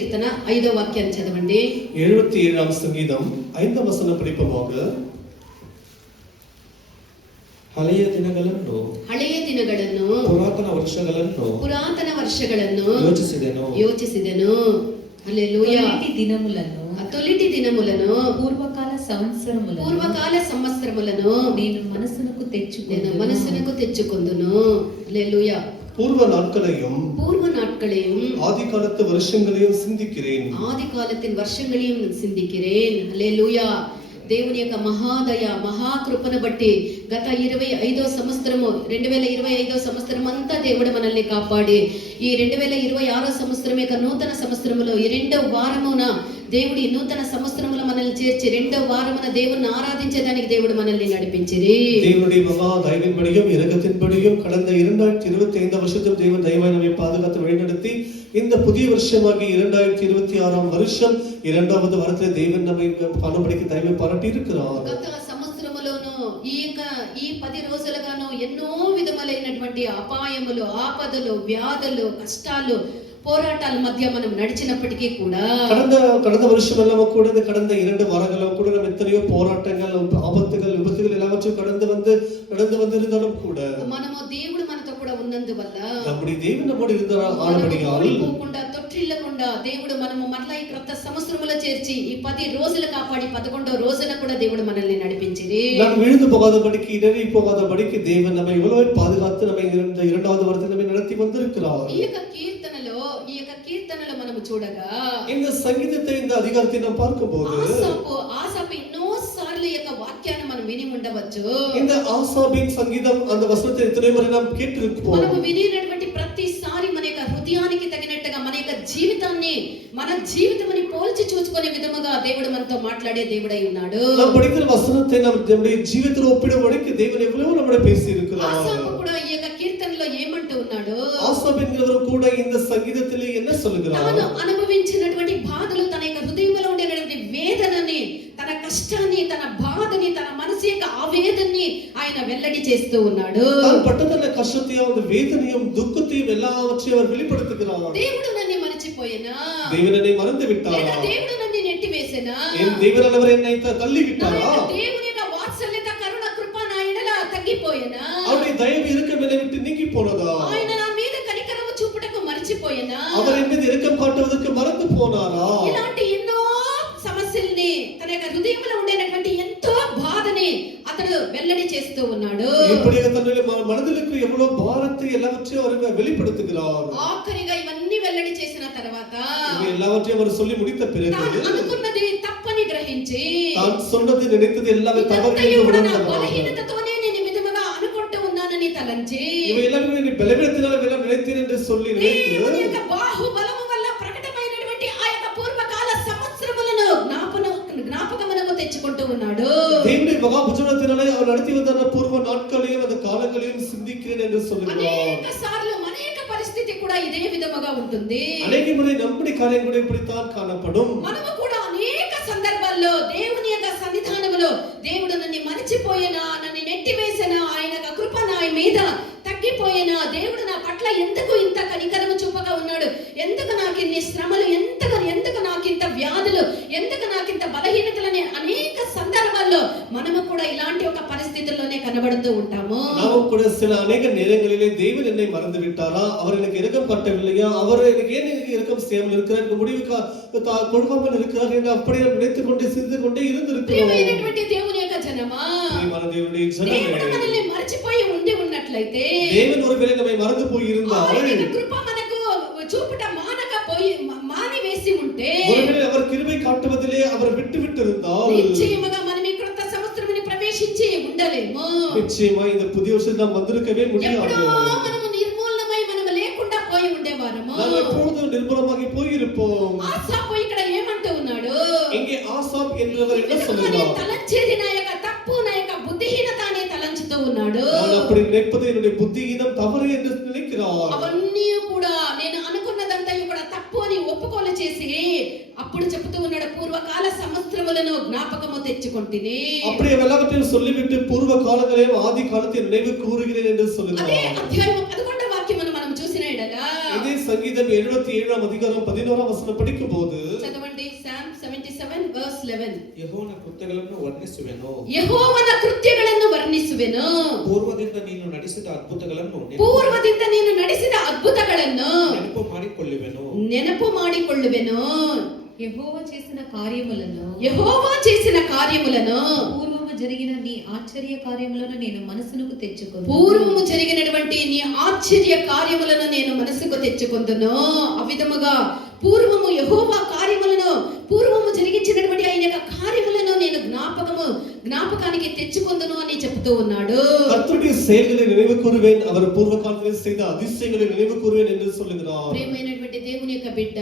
కీర్తన 5వ వాక్యాన్ని చదవండి. 77వ సంగీతం 5వ వచనం படிப்போமாக. ಹಳೆಯ ದಿನಗಳನ್ನು ಪುರಾತನ ವರ್ಷಗಳನ್ನು ಯೋಚಿಸಿದೆನು. హల్లెలూయా. తొలిటి దినములను పూర్వకాల సంవత్సరములను నేను మనసునకు తెచ్చుకొందును. హల్లెలూయా. பூர்வ நாட்களையும் ஆதி காலத்து வருஷங்களையும் சிந்திக்கிறேன். హల్లెలూయా. దేవుని యొక్క మహాదయ మహాకృపను బట్టి గత 2025వ సంవత్సరం అంతా దేవుడు మనల్ని కాపాడి ఈ 2026వ సంవత్సరం యొక్క నూతన సంవత్సరములో ఈ రెండవ వారమున దేవుడి నూతన సంవత్సరములో మనల్ని చేర్చి రెండవ వారమున దేవుని ఆరాధించేదానికి దేవుడు మనల్ని నడిపించిరి. దేవుడి మహా దయவின்படியும் இரக்கத்தின்படியும் கடந்த 2025 வருஷத்தில் தேவன் தயவாய் நம்மை பாதுகாத்து வழிநடத்தி இந்த புதிய வருஷமாகி 2026ஆம் வருஷம் இரண்டாவது வாரத்தில் தேவன் நம்மை காணும்படிக்கு தயவை பாராட்டி இருக்கிறார். గత సంవత్సరములోను ఈ 10 రోజులుగాను ఎన్నో విధములైనటువంటి అపాయములు, ఆపదలు, వ్యాధులు, కష్టాలు, పోరాటాల మధ్య మనం నడిచినప్పటికీ కూడా கடந்த வருஷமெல்லாம் கூட இந்த கடந்த 2 வாரங்களும் கூட நம்ம எத்தனையோ போராட்டங்கள், ஆபத்துகள், விபத்துகள் எல்லாவற்றையும் கடந்து வந்திருந்தாலும் கூட మనము దేవుడు మనతో కూడా ఉన్నందువల్ల நம்முடைய தேவன் நம்மோடு இருந்தால் పోకుండా తొట్టిల్లకుండా దేవుడు మనము మరలా ఈ క్రొత్త సంవత్సరములో చేర్చి ఈ 10 రోజులు కాపాడి 11వ రోజున కూడా దేవుడు మనల్ని నడిపించిరి. நாம் விழுந்து போகாதபடிக்கு இடறி போகாதபடிக்கு தேவன் நம்மை இவ்வளவு பாதுகாத்து நம்மை இரண்டாவது வாரத்தில் நம்மை நடத்தி வந்திருக்கிறார். ఈ యొక్క కీర్తనలో మనము చూడగా இந்த సంగీతத்தை இந்த அதிகாரத்தை நாம் பார்க்கும்போது ఆసాపు ఎన్నో సార్లు ఈ యొక్క వాక్యాన్ని మనం విని ఉండవచ్చు. இந்த ஆசாபின் சங்கீதம் அந்த வசனத்தை எத்தனை முறை நாம் கேட்டிருப்போம். మనము వినినటువంటి ప్రతిసారి మన యొక్క హృదయానికి తగినట్టుగా మన యొక్క జీవితాన్ని మన జీవితముని పోల్చి చూసుకునే విధముగా దేవుడు మనతో మాట్లాడే దేవుడై ఉన్నాడు. நாம் படிக்கிற வசனத்தை நம்முடைய జీవితంలో ஒப்பிடும்படிக்கு தேவன் எவ்வளவு நம்மோட பேசி இருக்கிறார். ఆసాపు కూడా ఈ యొక్క కీర్తనలో ఏమంటూ ఉన్నాడు? ஆசாப் என்கிறவர் கூட இந்த సంగీతத்திலே என்ன சொல்லுகிறார்? తాను అనుభవించినటువంటి బాధలు, తన యొక్క హృదయంలో ఉండేటువంటి వేదనని, తన కష్టాన్ని, తన బాధని, తన మనసు యొక్క ఆవేదనని ఆయన వెల్లడి చేస్తూ ఉన్నాడు. తాను పట్టుకున్న కష్టத்தையும் அந்த வேதனையும் துக்கத்தையும் எல்லாவற்றையும் அவர் வெளிப்படுத்துகிறார். దేవుడు నన్ను మరచిపోయేనా? దేవుడు என்னை மறந்து விட்டாரா? దేవుడు నన్ను నెట్టివేసేనా? என் தேவனவர் என்னை தள்ளி விட்டாரா? దేవుని యొక్క వాత్సల్యత, కరుణ, కృప నా ఎడల తగ్గిపోయేనా? அவருடைய தயவு இரக்கம் என்னை விட்டு நீங்கி போனதா? ఆయన నా మీద కనికరము చూపుటకు మరచిపోయేనా? அவர் என் மீது இரக்கம் காட்டுவதற்கு மறந்து போனாரா? ఇలాంటి ఎన్నో సమస్యల్ని, తన యొక్క హృదయంలో ఉండేటువంటి ఎంతో బాధని అతడు వెల్లడి చేస్తూ ఉన్నాడు. இப்படியே தன்னுடைய மனதிற்கு எவ்வளவு பாரத்தை எல்லாவற்றையும் அவர் வெளிப்படுத்துகிறார். ఆఖరిగా ఇవన్నీ వెల్లడి చేసిన తర్వాత எல்லாவற்றையும் அவர் சொல்லி முடித்த பிறகு అనుకున్నది తప్పని గ్రహించి தான் சொன்னது நினைத்தது எல்லாமே தவறு என்று உணர்ந்தார். బలహీనతతోనే నేను విధముగా అనుకుంటూ ఉన్నానని తలంచి இவை எல்லாமே నేను బలహీనతனால எல்லாம் நினைத்தேன் என்று சொல்லி நினைத்து దేవుని యొక్క బాహుబలము వల్ల ప్రకటమైనటువంటి ఆ యొక్క పూర్వకాల సంవత్సరములను జ్ఞాపకమునకు తెచ్చుకుంటూ ఉన్నాడు. దేవుని మహాభుజబలத்தினாலே அவர் நடத்தி வந்த పూర్వ నాట్కளையும் அந்த కాలங்களையும் சிந்திக்கிறேன் என்று சொல்கிறார். అనేక సార్లు అనేక పరిస్థితి కూడా ఇదే విధముగా ఉంటుంది. అనేక ముறை நம்முடைய காரியம் கூட இப்படித்தான் காணப்படும். మనము కూడా అనేక సందర్భాల్లో దేవుని యొక్క సన్నిధానములో దేవుడు నన్ను మరచిపోయేనా, నన్ను నెట్టివేసేనా, ఆయన యొక్క కృప నా మీద తగ్గిపోయేనా, దేవుడు నా పట్ల ఎందుకు ఇంత కనికరము చూపగా ఉన్నాడు, ఎందుకు నాకు ఇన్ని శ్రమలు, ఎందుకు నాకు ఇంత వ్యాధులు, ఎందుకు నాకు ఇంత బలహీనతలని అనేక సందర్భాల్లో మనము కూడా ఇలాంటి ఒక పరిస్థితుల్లోనే కనబడుతూ ఉంటాము. நாம் கூட சில அநேக நேரங்களிலே தேவன் என்னை மறந்து விட்டாரா, அவர் எனக்கு இரக்கம் காட்டவில்லையா, அவர் எனக்கு ஏன் இரக்கம் செய்யாமல் இருக்கிறார், எனக்கு முடிவு கொடுக்காமல் இருக்கிறார் என்று அப்படியே நினைத்துக் கொண்டே சிந்தித்து கொண்டே இருந்திருக்கிறோம். దేవుని యొక్క జనమా, దేవుని జనమే, దేవుడు మనల్ని మరచిపోయి ఉన్నట్లయితే, தேவன் ஒருவேளை நம்மை மறந்து போய் இருந்தால், ఆయన కృప మనకు చూపుట మానివేసి ఉంటే, ஒருவேளை அவர் கிருபை காட்டுவதிலே அவர் விட்டு இருந்தால், నిశ్చయముగా మనం ఈ క్రొత్త సంవత్సరముని ప్రవేశించి ఉండలేము. நிச்சயமா இந்த புதிய வருஷத்தில் நாம் வந்திருக்கவே முடியாது. మనము నిర్మూలమై మనము లేకుండా పోయి ఉండేవారము. நாம் எப்பொழுதும் நிர்மூலமாகி போயிருப்போம். ఆసాపు ఇక్కడ ఏమంటూ ఉన్నాడు? இங்கே ஆசாப் என்பவர் என்ன சொல்கிறார்? తలంచేది నా యొక్క తప్పు, నా యొక్క బుద్ధిహీనత అనే తలంచుతూ ఉన్నాడు. நான் அப்படி நினைப்பது என்னுடைய புத்திஹீனம், தவறு என்று நினைக்கிறார். అవన్నీ కూడా నేను అనుకున్నదంతా కూడా తప్పు అని ఒప్పుకోలు చేసి అప్పుడు చెప్తూ ఉన్నాడు, పూర్వకాల సంవత్సరములను జ్ఞాపకము తెచ్చుకొంటిని. அப்படியே எல்லாவற்றையும் சொல்லிவிட்டு பூர்வ காலங்களையும் ஆதி காலத்தை நினைவு கூறுகிறேன் என்று சொல்கிறார். అదే అధ్యాయం 11వ వాక్యమును మనం చూసిన ఎడల இதே சங்கீதம் 77ஆம் அதிகாரம் 11ஆம் வசனம் படிக்கும்போது చదవండి Psalm 77 verse 11 ಯೆಹೋವನ ಕೃತ್ಯಗಳನ್ನು ವರ್ಣಿಸುವೆನು, ಯೆಹೋವನ ಕೃತ್ಯಗಳನ್ನು ವರ್ಣಿಸುವೆನು, ಪೂರ್ವದಿಂದ ನೀನು ನಡೆಸಿದ ಅದ್ಭುತಗಳನ್ನು ಪೂರ್ವದಿಂದ ನೀನು ನಡೆಸಿದ ಅದ್ಭುತಗಳನ್ನು ನೆನಪು ಮಾಡಿಕೊಳ್ಳುವೆನು. యెహోవా చేసిన కార్యములను యెహోవా చేసిన కార్యములను పూర్వము జరిగిన నీ ఆశ్చర్య కార్యములను నేను మనసునకు తెచ్చుకొను. పూర్వము జరిగినటువంటి నీ ఆశ్చర్య కార్యములను నేను మనసుకు తెచ్చుకొందును. ఆ విధముగా పూర్వము యెహోవా కార్యములను, పూర్వము జరిగించినటువంటి ఆయన యొక్క కార్యములను నేను జ్ఞాపకానికి తెచ్చుకొందును అని చెప్తూ ఉన్నాడు. கர்த்தருடைய செயல்களை நினைவு கூறுவேன், அவர் பூர்வ காலத்தில் செய்த அதிசயங்களை நினைவு கூறுவேன் என்று சொல்லுகிறார். ప్రియమైనటువంటి దేవుని యొక్క బిడ్డ,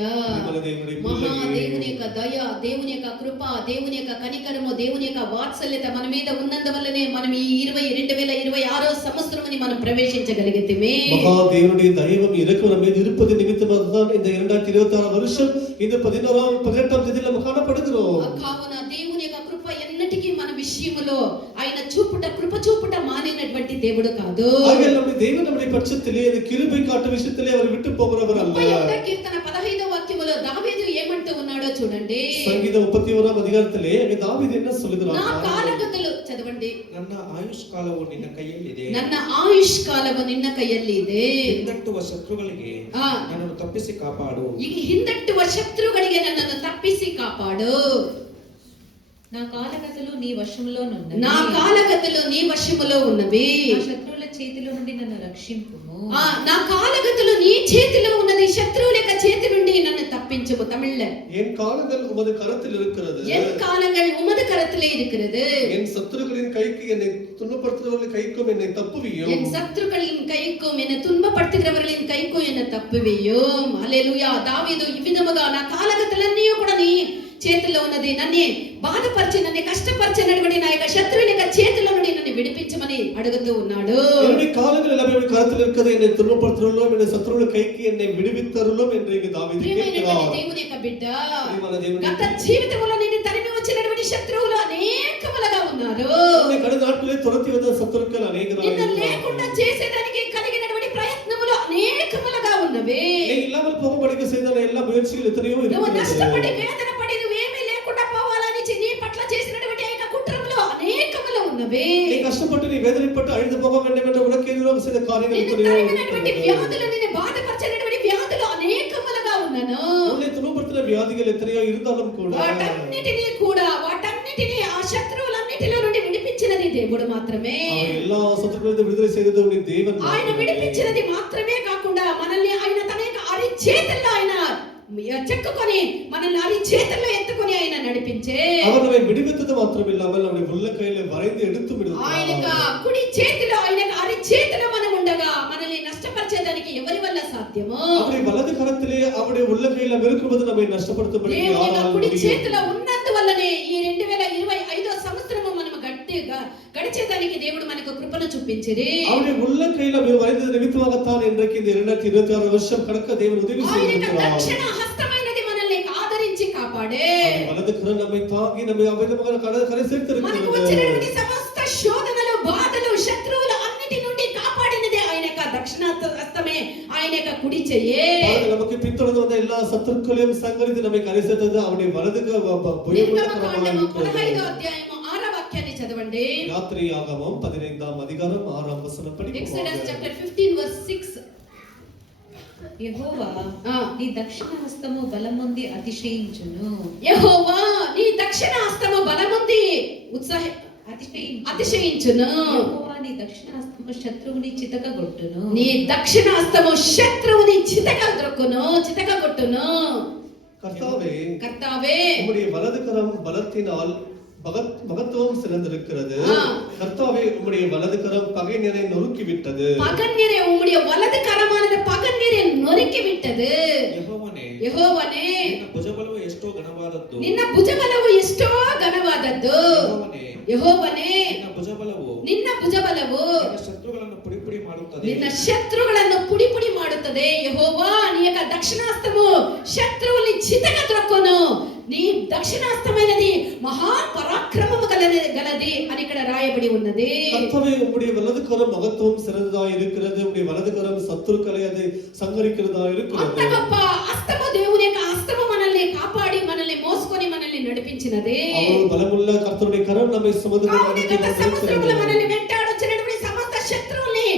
మహా దేవుని యొక్క దయ, దేవుని యొక్క కృప, దేవుని యొక్క కనికరము, దేవుని యొక్క వాత్సల్యత మన మీద ఉన్నందువల్లనే మనం ఈ 2026 సంవత్సరముని మనం ప్రవేశించగలిగితేమే. மகா தேவனுடைய தயவும் இரக்கம் நம்ம மீது இருப்பது நிமித்தமாக தான் இந்த 2026 வருஷம் இந்த 18ஆம் தேதியில் நம்ம காணப்படுகிறோம். కావున దేవుని యొక్క కృప ఎన్నటికీ మన విషయములో ఆయన కృప చూపుట మానినటువంటి దేవుడు కాదు. ஆகையால் நம்முடைய தேவன் நம்முடைய பட்சத்திலே அந்த கிருபை காட்டும் விஷயத்திலே அவர் விட்டு போகிறவர் அல்ல. 31వ కీర్తన 15వ వాక్యములో దావీదు ఏమంటూ ఉన్నాడో చూడండి. సంగీతం 31ఆம் அதிகாரத்திலே அங்கே தாவீது என்ன சொல்கிறார்? నా కాలగతులు చదవండి. ನನ್ನ ಆಯುಷ್ ಕಾಲವು ನಿನ್ನ ಕೈಯಲ್ಲಿದೆ, ನನ್ನ ಆಯುಷ್ ಕಾಲವು ನಿನ್ನ ಕೈಯಲ್ಲಿದೆ. ಹಿಂದಟ್ಟುವ ಶತ್ರುಗಳಿಗೆ ನನ್ನನ್ನು ತಪ್ಪಿಸಿ ಕಾಪಾಡು. ಈ ಹಿಂದಟ್ಟುವ ಶತ್ರುಗಳಿಗೆ ನನ್ನನ್ನು ತಪ್ಪಿಸಿ ಕಾಪಾಡು. నా కాలగతులు నీ వశములో ఉన్నవి, నా కాలగతులు నీ వశములో ఉన్నవి. నా శత్రువుల చేతిలో నుండి నన్ను రక్షింపుము. నా కాలగతులు నీ చేతిలో ఉన్నది, శత్రువుల యొక్క చేతి నుండి నన్ను తప్పించుము. తమిళ్ல என் காலங்கள் உமது கரத்தில் இருக்கிறது, என் காலங்கள் உமது கரத்திலே இருக்கிறது. என் சத்துருக்களின் கைக்கு என்னை துன்பப்படுத்துகிறவர்களின் கைக்கும் என்னை தப்புவியும். என் சத்துருக்களின் கைக்கும் என்னை துன்பப்படுத்துகிறவர்களின் கைக்கும் என்னை తప్పువేயும். హల్లెలూయా. దావీదు ఈ విధముగా నా కాలగతులన్నీ కూడా నీ చేతిలో ఉన్నది, నన్ను బాధపరిచి నన్ను కష్టపరిచినటువంటి నా యొక్క శత్రువుల యొక్క చేతిలో నుండి నన్ను విడిపించమని అడుగుతూ ఉన్నాడు. என்னுடைய காலங்கள் எல்லாமே உம்முடைய கரத்தில் இருக்கிறது, என்னை துன்பப்படுத்துகிறவர்களும் என்னுடைய சத்துருவுடைய கைக்கு என்னை விடுவித்தருளும் என்று இங்கு தாவீது கேட்கிறார். దేవుని యొక్క బిడ్డ, ప్రియమైన దేవుని గత జీవితంలో నిన్ను తరిమి వచ్చినటువంటి శత్రువులు అనేకములుగా ఉన్నారు. உன்னை கடந்த நாட்களிலே துரத்தி வந்த சத்துருக்கள் அநேகராக నిన్ను இருக்கிறார்கள். లేకుండా చేసేదానికి కలిగినటువంటి ప్రయత్నములు అనేకములుగా ఉన్నవి. நீ இல்லாமல் போகும்படிக்கு செய்த எல்லா முயற்சிகள் எத்தனையோ నువ్వు இருக்கிறது. నష్టపడి వేదన పడి నువ్వేమీ లేకుండా పోవాలని నీ పట్ల చేసినటువంటి ఆ యొక్క కుట్రములు అనేకములు ఉన్నవి. நீ கஷ்டப்பட்டு நீ வேதனைப்பட்டு அழிந்து போக வேண்டும் என்ற உனக்கு எதிராக செய்த காரியங்கள் నిన్ను எத்தனையோ తరిమినటువంటి இருக்கிறது. వ్యాధులు, నిన్ను బాధపరిచినటువంటి వ్యాధులు అనేకములుగా ఉన్నను. உன்னை துன்பப்படுத்தின வியாதிகள் எத்தனையோ இருந்தாலும் கூட వాటన్నిటిని ఆ శత్రువులన్నిటిలో నుండి విడిపించినది దేవుడు మాత్రమే. எல்லா சத்துருக்களிலிருந்து விடுதலை செய்தது உன்னை தேவன் ఆయన విడిపించినది మాత్రమే కాకుండా మనల్ని ఆయన తన యొక్క అరి చేతుల్లో ఆయన చెక్కుకొని మనల్ని అరి చేతుల్లో ఎత్తుకొని ఆయన నడిపించే. அவர் நம்மை விடுவித்தது மாத்திரமில்லாமல் நம்முடைய உள்ளங்கையிலே வரைந்து எடுத்து ఆయన விடுகிறார். కుడి చేతిలో ఆయన అరి చేతిలో మనం ఉండగా మనల్ని నష్టపరిచేదానికి ఎవరి వల్ల సాధ్యమో? அவருடைய வலது கரத்திலே அவருடைய உள்ளங்கையில இருக்கும்போது நம்மை நஷ்டப்படுத்தும்படி దేవుని யாராலும் కుడి முடியும். చేతిలో ఉన్నందువల్లనే ఈ 2025వ సంవత్సరము మనం గడిచేదానికి దేవుడు మనకు కృపను చూపించిరి. அவருடைய உள்ளங்கையில మీరు வரைந்தது நிமித்தமாகத்தான் இன்றைக்கு இந்த 2026 வருஷம் கடக்க தேவன் உதவி ఆయన செய்திருக்கிறார். దక్షిణ హస్తమైనది మనల్ని ఆదరించి కాపాడే. அவருடைய வலது கரம் நம்மை தாங்கி நம்மை அவிதமாக கரை మనకు சேர்த்திருக்கிறது. వచ్చినటువంటి సమస్త శోధనలు, బాధలు, శత్రువులు అన్నిటి నుండి కాపాడినదే ఆయన యొక్క దక్షిణ హస్తమే, ఆయన యొక్క కుడి చెయ్యే. நமக்கு பின்தொடர்ந்து வந்த எல்லா சத்துருக்களையும் சங்கரித்து நம்மை கரை சேர்த்தது அவருடைய வலது నిర్గమకాండము 15వ అధ్యాయము 6వ వాక్యాన్ని చదవండి. யாத்திரையாகமம் 15ஆம் அதிகாரம் 6ஆம் வசனம் Exodus படிப்போம். chapter 15 verse 6. యెహోవా నీ దక్షిణ హస్తము బలముంది అతిశయించును. యెహోవా నీ దక్షిణ హస్తము బలముంది అతిశయించును. యెహోవా నీ దక్షిణ హస్తము శత్రువుని చితకగొట్టును. నీ దక్షిణ హస్తము శత్రువుని చితకగొట్టును. కర్తావే உம்முடைய வலது கரம் பலத்தினால் மகத்துவம் சிறந்திருக்கிறது. கர்த்தாவே உம்முடைய வலது கரம் பகைஞரை நொறுக்கி விட்டது. பகைஞரை உம்முடைய வலது கரமானது பகைஞரை நொறுக்கி விட்டது. ಯೆಹೋವನೇ ನಿನ್ನ ಭುಜಬಲವು ಎಷ್ಟೋ ಘನವಾದದ್ದು. ನಿನ್ನ ಭುಜಬಲವು ಎಷ್ಟೋ ಘನವಾದದ್ದು. ಯೆಹೋವನೇ ನಿನ್ನ ಭುಜಬಲವು ನಿನ್ನ ಶತ್ರುಗಳನ್ನು ಪುಡಿ ಮಾಡುತ್ತದೆ. ನಿನ್ನ ಶತ್ರುಗಳನ್ನು ಪುಡಿ ಮಾಡುತ್ತದೆ. ಯೆಹೋವಾ నీ యొక్క దక్షిణాస్తము శత్రువుల్ని చితకద్రొక్కును. నీ దక్షిణాస్తమైనది మహా పరాక్రమము గలది అని ఇక్కడ రాయబడి ఉన్నది. கர்த்தாவே உம்முடைய வலது கரம் மகத்துவம் சிறந்ததா இருக்கிறது. உம்முடைய வலது கரம் சத்துருக்களை அதை சங்கரிக்கிறதா అంత இருக்கிறது. గొప్ప హస్తము దేవుని యొక్క హస్తము మనల్ని కాపాడి మనల్ని మోసుకొని మనల్ని నడిపించినదే. அவ்வளவு பலமுள்ள கர்த்தருடைய கரம் நம்மை சுமந்து కావున గత సంవత్సరముల మనల్ని వెంటాడొచ్చినటువంటి సమస్త శత్రువుల్ని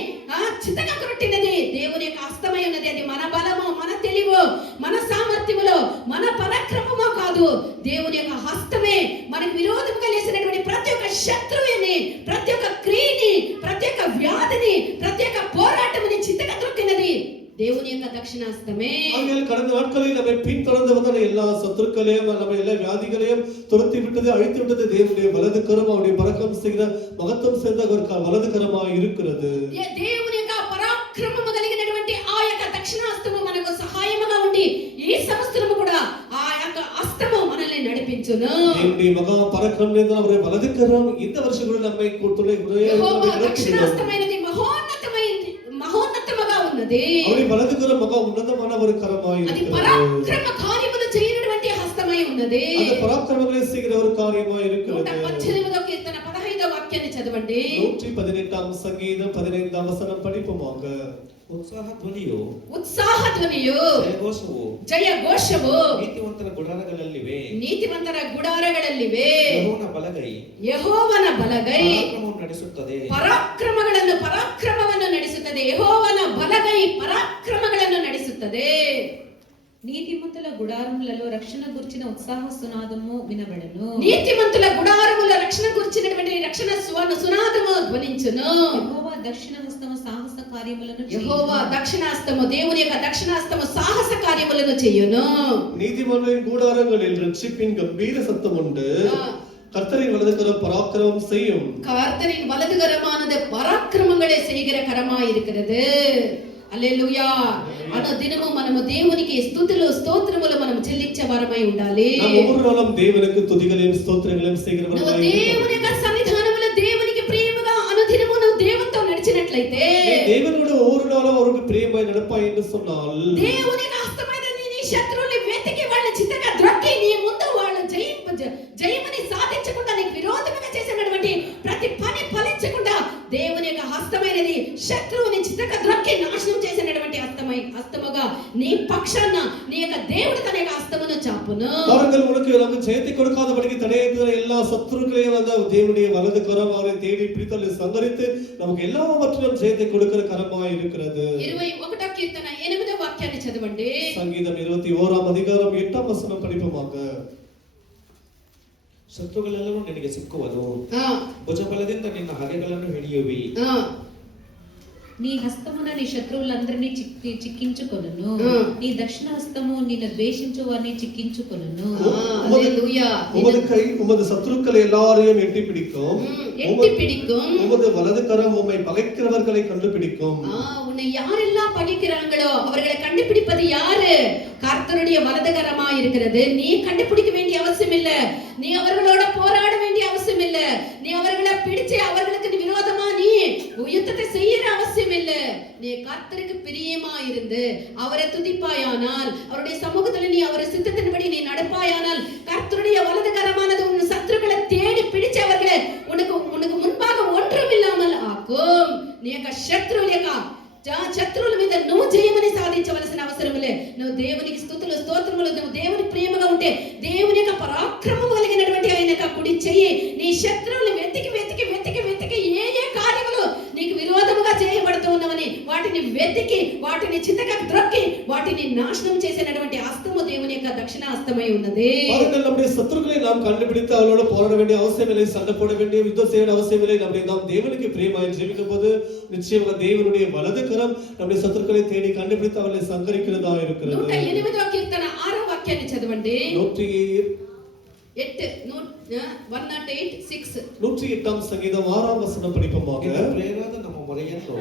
చితక కొట్టినది దేవుని యొక్క హస్తమై ఉన్నది. అది మన బలము, మన తెలివు, మన సామర్థ్యములో, మన పరాక్రమమో కాదు. దేవుని యొక్క హస్తమే మనకు విరోధముగా లేసినటువంటి ప్రతి ఒక్క శత్రువుని, ప్రతి ఒక్క క్రియని, ప్రతి ఒక్క వ్యాధిని, ప్రతి ఒక్క పోరాటముని చితక త్రొక్కినది దేవుని యొక్క దక్షిణాస్తమే. ஆகையால் கடந்த நாட்களில் நம்மை பின்தொடர்ந்து வந்த எல்லா சத்துருக்களையும் நம்ம எல்லா வியாதிகளையும் துரத்தி விட்டது, அழித்து விட்டது தேவனுடைய வலது கரம். அவருடைய பறக்கம் செய்கிற மகத்துவம் சேர்ந்த ஒரு வலது கரமாய் இருக்கிறது. దేవుని యొక్క పరాక్రమము కలిగినటువంటి ఆ యొక్క దక్షిణాస్తము మనకు సహాయముగా ఉండి ఈ సంవత్సరము కూడా ఆ యొక్క హస్తము మనల్ని నడిపించును. தேவனுடைய மகா பறக்கம் நிறைந்த அவருடைய வலது கரம் இந்த வருஷம் கூட நம்மை యెహోవా దక్షిణాస్తమైనది మహోన్నతముగా ఉన్నది. அவருடைய வலது கரம் மகா ఉన్నతமான ஒரு கரமாய் అది இருக்கிறது. పరాక్రమ కార్యములు చేయనటువంటి హస్తమై ఉన్నది. அந்த பராக்கிரமங்களை செய்கிற ஒரு காரியமாய் இருக்கிறது. 118వ కీర్తన 15వ వాక్యాన్ని చదవండి. 118ஆம் சங்கீதம் 15ஆம் வசனம் படிப்போமாக. ಉತ್ಸಾಹ ಧ್ವನಿಯು ఉత్సాహ ధ్వనియు ಜಯಘೋಷವು ಜಯ ಘೋಷವು ನೀತಿವಂತರ ಗುಡಾರಗಳಲ್ಲಿವೆ. ನೀತಿವಂತರ ಗುಡಾರಗಳಲ್ಲಿವೆ. ಯೆಹೋವನ ಬಲಗೈ ಯೆಹೋವನ ಬಲಗೈ ಪರಾಕ್ರಮವನ್ನು ನಡೆಸುತ್ತದೆ. ಪರಾಕ್ರಮವನ್ನು ನಡೆಸುತ್ತದೆ. ಯೆಹೋವನ ಬಲಗೈ ಪರಾಕ್ರಮಗಳನ್ನು ನಡೆಸುತ್ತದೆ. నీతిమంతుల గుడారములలో రక్షణ గుర్చిన ఉత్సాహ సునాదము వినబడను. నీతిమంతుల గుడారముల రక్షణ గుర్చినటువంటి రక్షణ సునాదము ధ్వనించును. యెహోవా దక్షిణ హస్తము సాహస కార్యములను యెహోవా దక్షిణాస్తము దేవుని యొక్క దక్షిణాస్తము సాహస కార్యములను చేయును. நீதிமான்களின் கூடாரங்களில் ரட்சிப்பின் கம்பீர சத்தம் உண்டு. கர்த்தரின் வலது கரம் பராக்கிரமம் செய்யும். கர்த்தரின் வலது கரமானது பராக்கிரமங்களை செய்கிற கரமாய் இருக்கிறது. హల్లెలూయా. అనుదినము మనము దేవునికి స్తుతులు స్తోత్రములు మనం చెల్లించే వారమై ఉండాలి. நாம் ஒவ்வொரு நாளும் தேவனுக்கு துதிகளையும் ஸ்தோத்திரங்களையும் செய்கிறவர்களாய் దేవుని యొక్క సన్నిధానములో దేవునికి ప్రియముగా అనుదినము నువ్వు దేవునితో నడిచినట్లయితే, தேவனோடு ஒவ்வொரு நாளும் அவருக்கு பிரியமாய் நடப்பாய் என்று சொன்னால், దేవుని యొక్క హస్తమైన నీ శత్రువుల్ని వెతికి వాళ్ళ చిత్తగా ద్రొక్కి నీ ముందు వాళ్ళ జయమని సాధించకుండా నీకు విరోధంగా చేసినటువంటి ప్రతి పని ఫలించకుండా దేవుని యొక్క హస్తమైనది శత్రువుని చిత్తగా ద్రొక్కి నాశనం చేసినటువంటి హస్తముగా నీ పక్షాన నీ యొక్క దేవుడు తన యొక్క హస్తమును చాపును. பாருங்கள், உனக்கு நமக்கு ஜெயத்தை கொடுக்காதபடிக்கு தடையற்ற எல்லா சத்துருக்களையும் அந்த தேவனுடைய வலது கரம் அவரை தேடி பிடித்தலை சங்கரித்து நமக்கு எல்லாவற்றிலும் ஜெயத்தை கொடுக்கிற கரமாய் இருக்கிறது. 21వ కీర్తన 8వ వాక్యాన్ని చదవండి. సంగీతం 21ஆம் அதிகாரம் 8ஆம் வசனம் படிப்போமாக. ಶತ್ರುಗಳೆಲ್ಲರೂ ನಿನಗೆ ಸಿಕ್ಕುವುದು. ಭುಜಬಲದಿಂದ ನಿನ್ನ ಹಗೆಗಳನ್ನು ಹಿಡಿಯುವಿ. నీ హస్తమున నీ శత్రువులందరినీ చిక్కించుకొనును. నీ దక్షిణ హస్తము నిన్ను ద్వేషించు వారిని చిక్కించుకొనును. హల్లెలూయా. உமது கை உமது சத்துருக்களை எல்லாரையும் எட்டி பிடிக்கும். உமது வலது கரம் உம்மை பகைக்கிறவர்களை கண்டுபிடிக்கும். உன்னை யாரெல்லாம் பகைக்கிறாங்களோ அவர்களை கண்டுபிடிப்பது யாரு? கர்த்தருடைய வலது கரமா இருக்கிறது. நீ கண்டுபிடிக்க வேண்டிய அவசியம் இல்ல. நீ அவர்களோட போராட வேண்டிய அவசியம் இல்ல. நீ அவர்களை பிடிச்சு அவர்களுக்கு விரோதமா நீ யுத்தத்தை செய்யற அவசியம் இல்ல. நீ கர்த்தருக்கு பிரியமா இருந்து அவரை துதிப்பாயானால், அவருடைய சமூகத்துல நீ அவரை சித்தத்தின்படி நீ நடப்பாயானால், கர்த்தருடைய வலது கரமானது உன் சத்துருக்களை தேடி பிடிச்சு அவர்களை உனக்கு முன்பாக ஒன்றும் இல்லாமல் ஆக்கும். నీ యొక్క శత్రువుల యొక్క శత్రువుల మీద నువ్వు జయమని సాధించవలసిన అవసరం లే. నువ్వు దేవునికి స్తుతులు స్తోత్రములు, నువ్వు దేవుని ప్రేమగా ఉంటే దేవుని యొక్క పరాక్రమం కలిగినటువంటి ఆయన యొక్క కుడి చెయ్యి నీ శత్రువులు వెతికి వెతికి వెతికి వెతికి ఏ ఏ కార్యములు నీకు విరోధముగా చేయబడుతూ ఉన్నవని వాటిని వెతికి వాటిని చిత్తగా ద్రొక్కి వాటిని నాశనం చేసినటువంటి హస్తము దేవుని యొక్క దక్షిణ హస్తమై ఉన్నది. பாருங்கள், நம்முடைய சத்துருக்களை நாம் கண்டுபிடித்து அவளோட போராட வேண்டிய அவசியம் இல்லை, சண்டை போட வேண்டிய யுத்தம் செய்ய அவசியம் இல்லை. நாம் தேவனுக்கு பிரியமாய் ஜெபிக்கும் போது நிச்சயமாக தேவனுடைய வலது கரம் நம்முடைய சத்துருக்களை தேடி கண்டுபிடித்து அவர்களை சங்கரிக்கிறதா இருக்கிறது. 108వ కీర్తన 6వ వాక్యాన్ని చదవండి. 108ஆம் சங்கீதம் 6ஆம் வசனம் படிப்போமாக. ಪ್ರೇರಾದ ನಮ್ಮ ಮೊರೆಯನ್ನು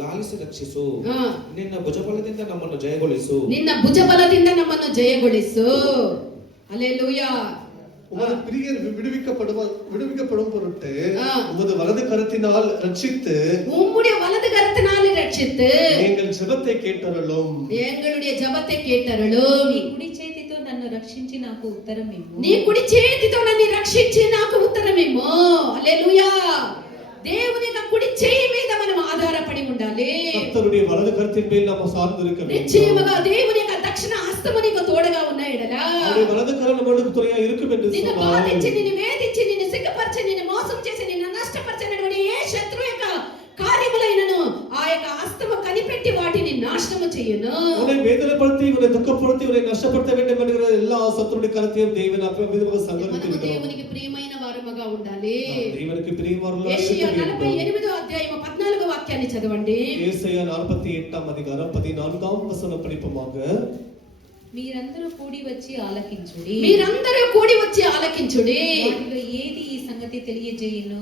ಲಾಲಿಸಿ ರಕ್ಷಿಸು. ನಿನ್ನ ಭುಜಬಲದಿಂದ ನಮ್ಮನ್ನು ಜಯಗೊಳಿಸು. ನಿನ್ನ ಭುಜಬಲದಿಂದ ನಮ್ಮನ್ನು ಜಯಗೊಳಿಸು. ஹல்லேலூயா. உமது பிரியர் விடுவிக்கப்படும் பொருட்டு உமது வலது கரத்தினால் ரட்சித்து, உம்முடைய வலது கரத்தினால் ரட்சித்து எங்கள் ஜெபத்தை கேட்டருளும். எங்களுடைய ஜெபத்தை கேட்டருளும். నీ కుడి చేతితో నన్ను రక్షించి నాకు ఉత్తరం ఇవ్వు. నీ కుడి చేతితో నన్ను రక్షించి నాకు ఉత్తరం ఇవ్వు. హల్లెలూయా. దేవుని యొక్క కుడి చేయి మీద మనం ఆధారపడి ఉండాలి. கர்த்தருடைய வலது கரத்தின் மேல் நாம் சார்ந்து இருக்க வேண்டும். నిశ్చయముగా దేవుని యొక్క దక్షిణ హస్తము నీకు తోడుగా ఉన్నాయడలా. அவருடைய வலது கரம் நம்மோடு துணையா இருக்கும் என்று నిన్ను சொன்னார். బాధించి నిన్ను వేధించి నిన్ను సిగ్గుపరిచి నిన్ను మోసం చేసి నిన్ను నష్టపరిచినటువంటి ఏ శత్రువు యొక్క కార్యములైనను ఆ యొక్క హస్తము కనిపెట్టి వాటిని నాశనము చేయును. உன்னை வேதனைப்படுத்தி உன்னை துக்கப்படுத்தி உன்னை நஷ்டப்படுத்த வேண்டும் என்கிற எல்லா சத்துருடைய கரத்தையும் தேவன் அவிதமாக சங்கரித்து మనము விடுவார். దేవునికి ప్రియమైన వారముగా ఉండాలి. தேவனுக்கு பிரியமானவர்களாக యెషయా இருக்க வேண்டும். 48వ అధ్యాయము 14వ వాక్యాన్ని చదవండి. ஏசாயா 48ஆம் அதிகாரம் 14ஆம் வசனம் படிப்போமாக. మీరందరూ కూడి వచ్చి ఆలకించుడి. మీరందరూ కూడి వచ్చి ఆలకించుడి. వాటిలో ఏది ఈ సంగతి తెలియజేయును?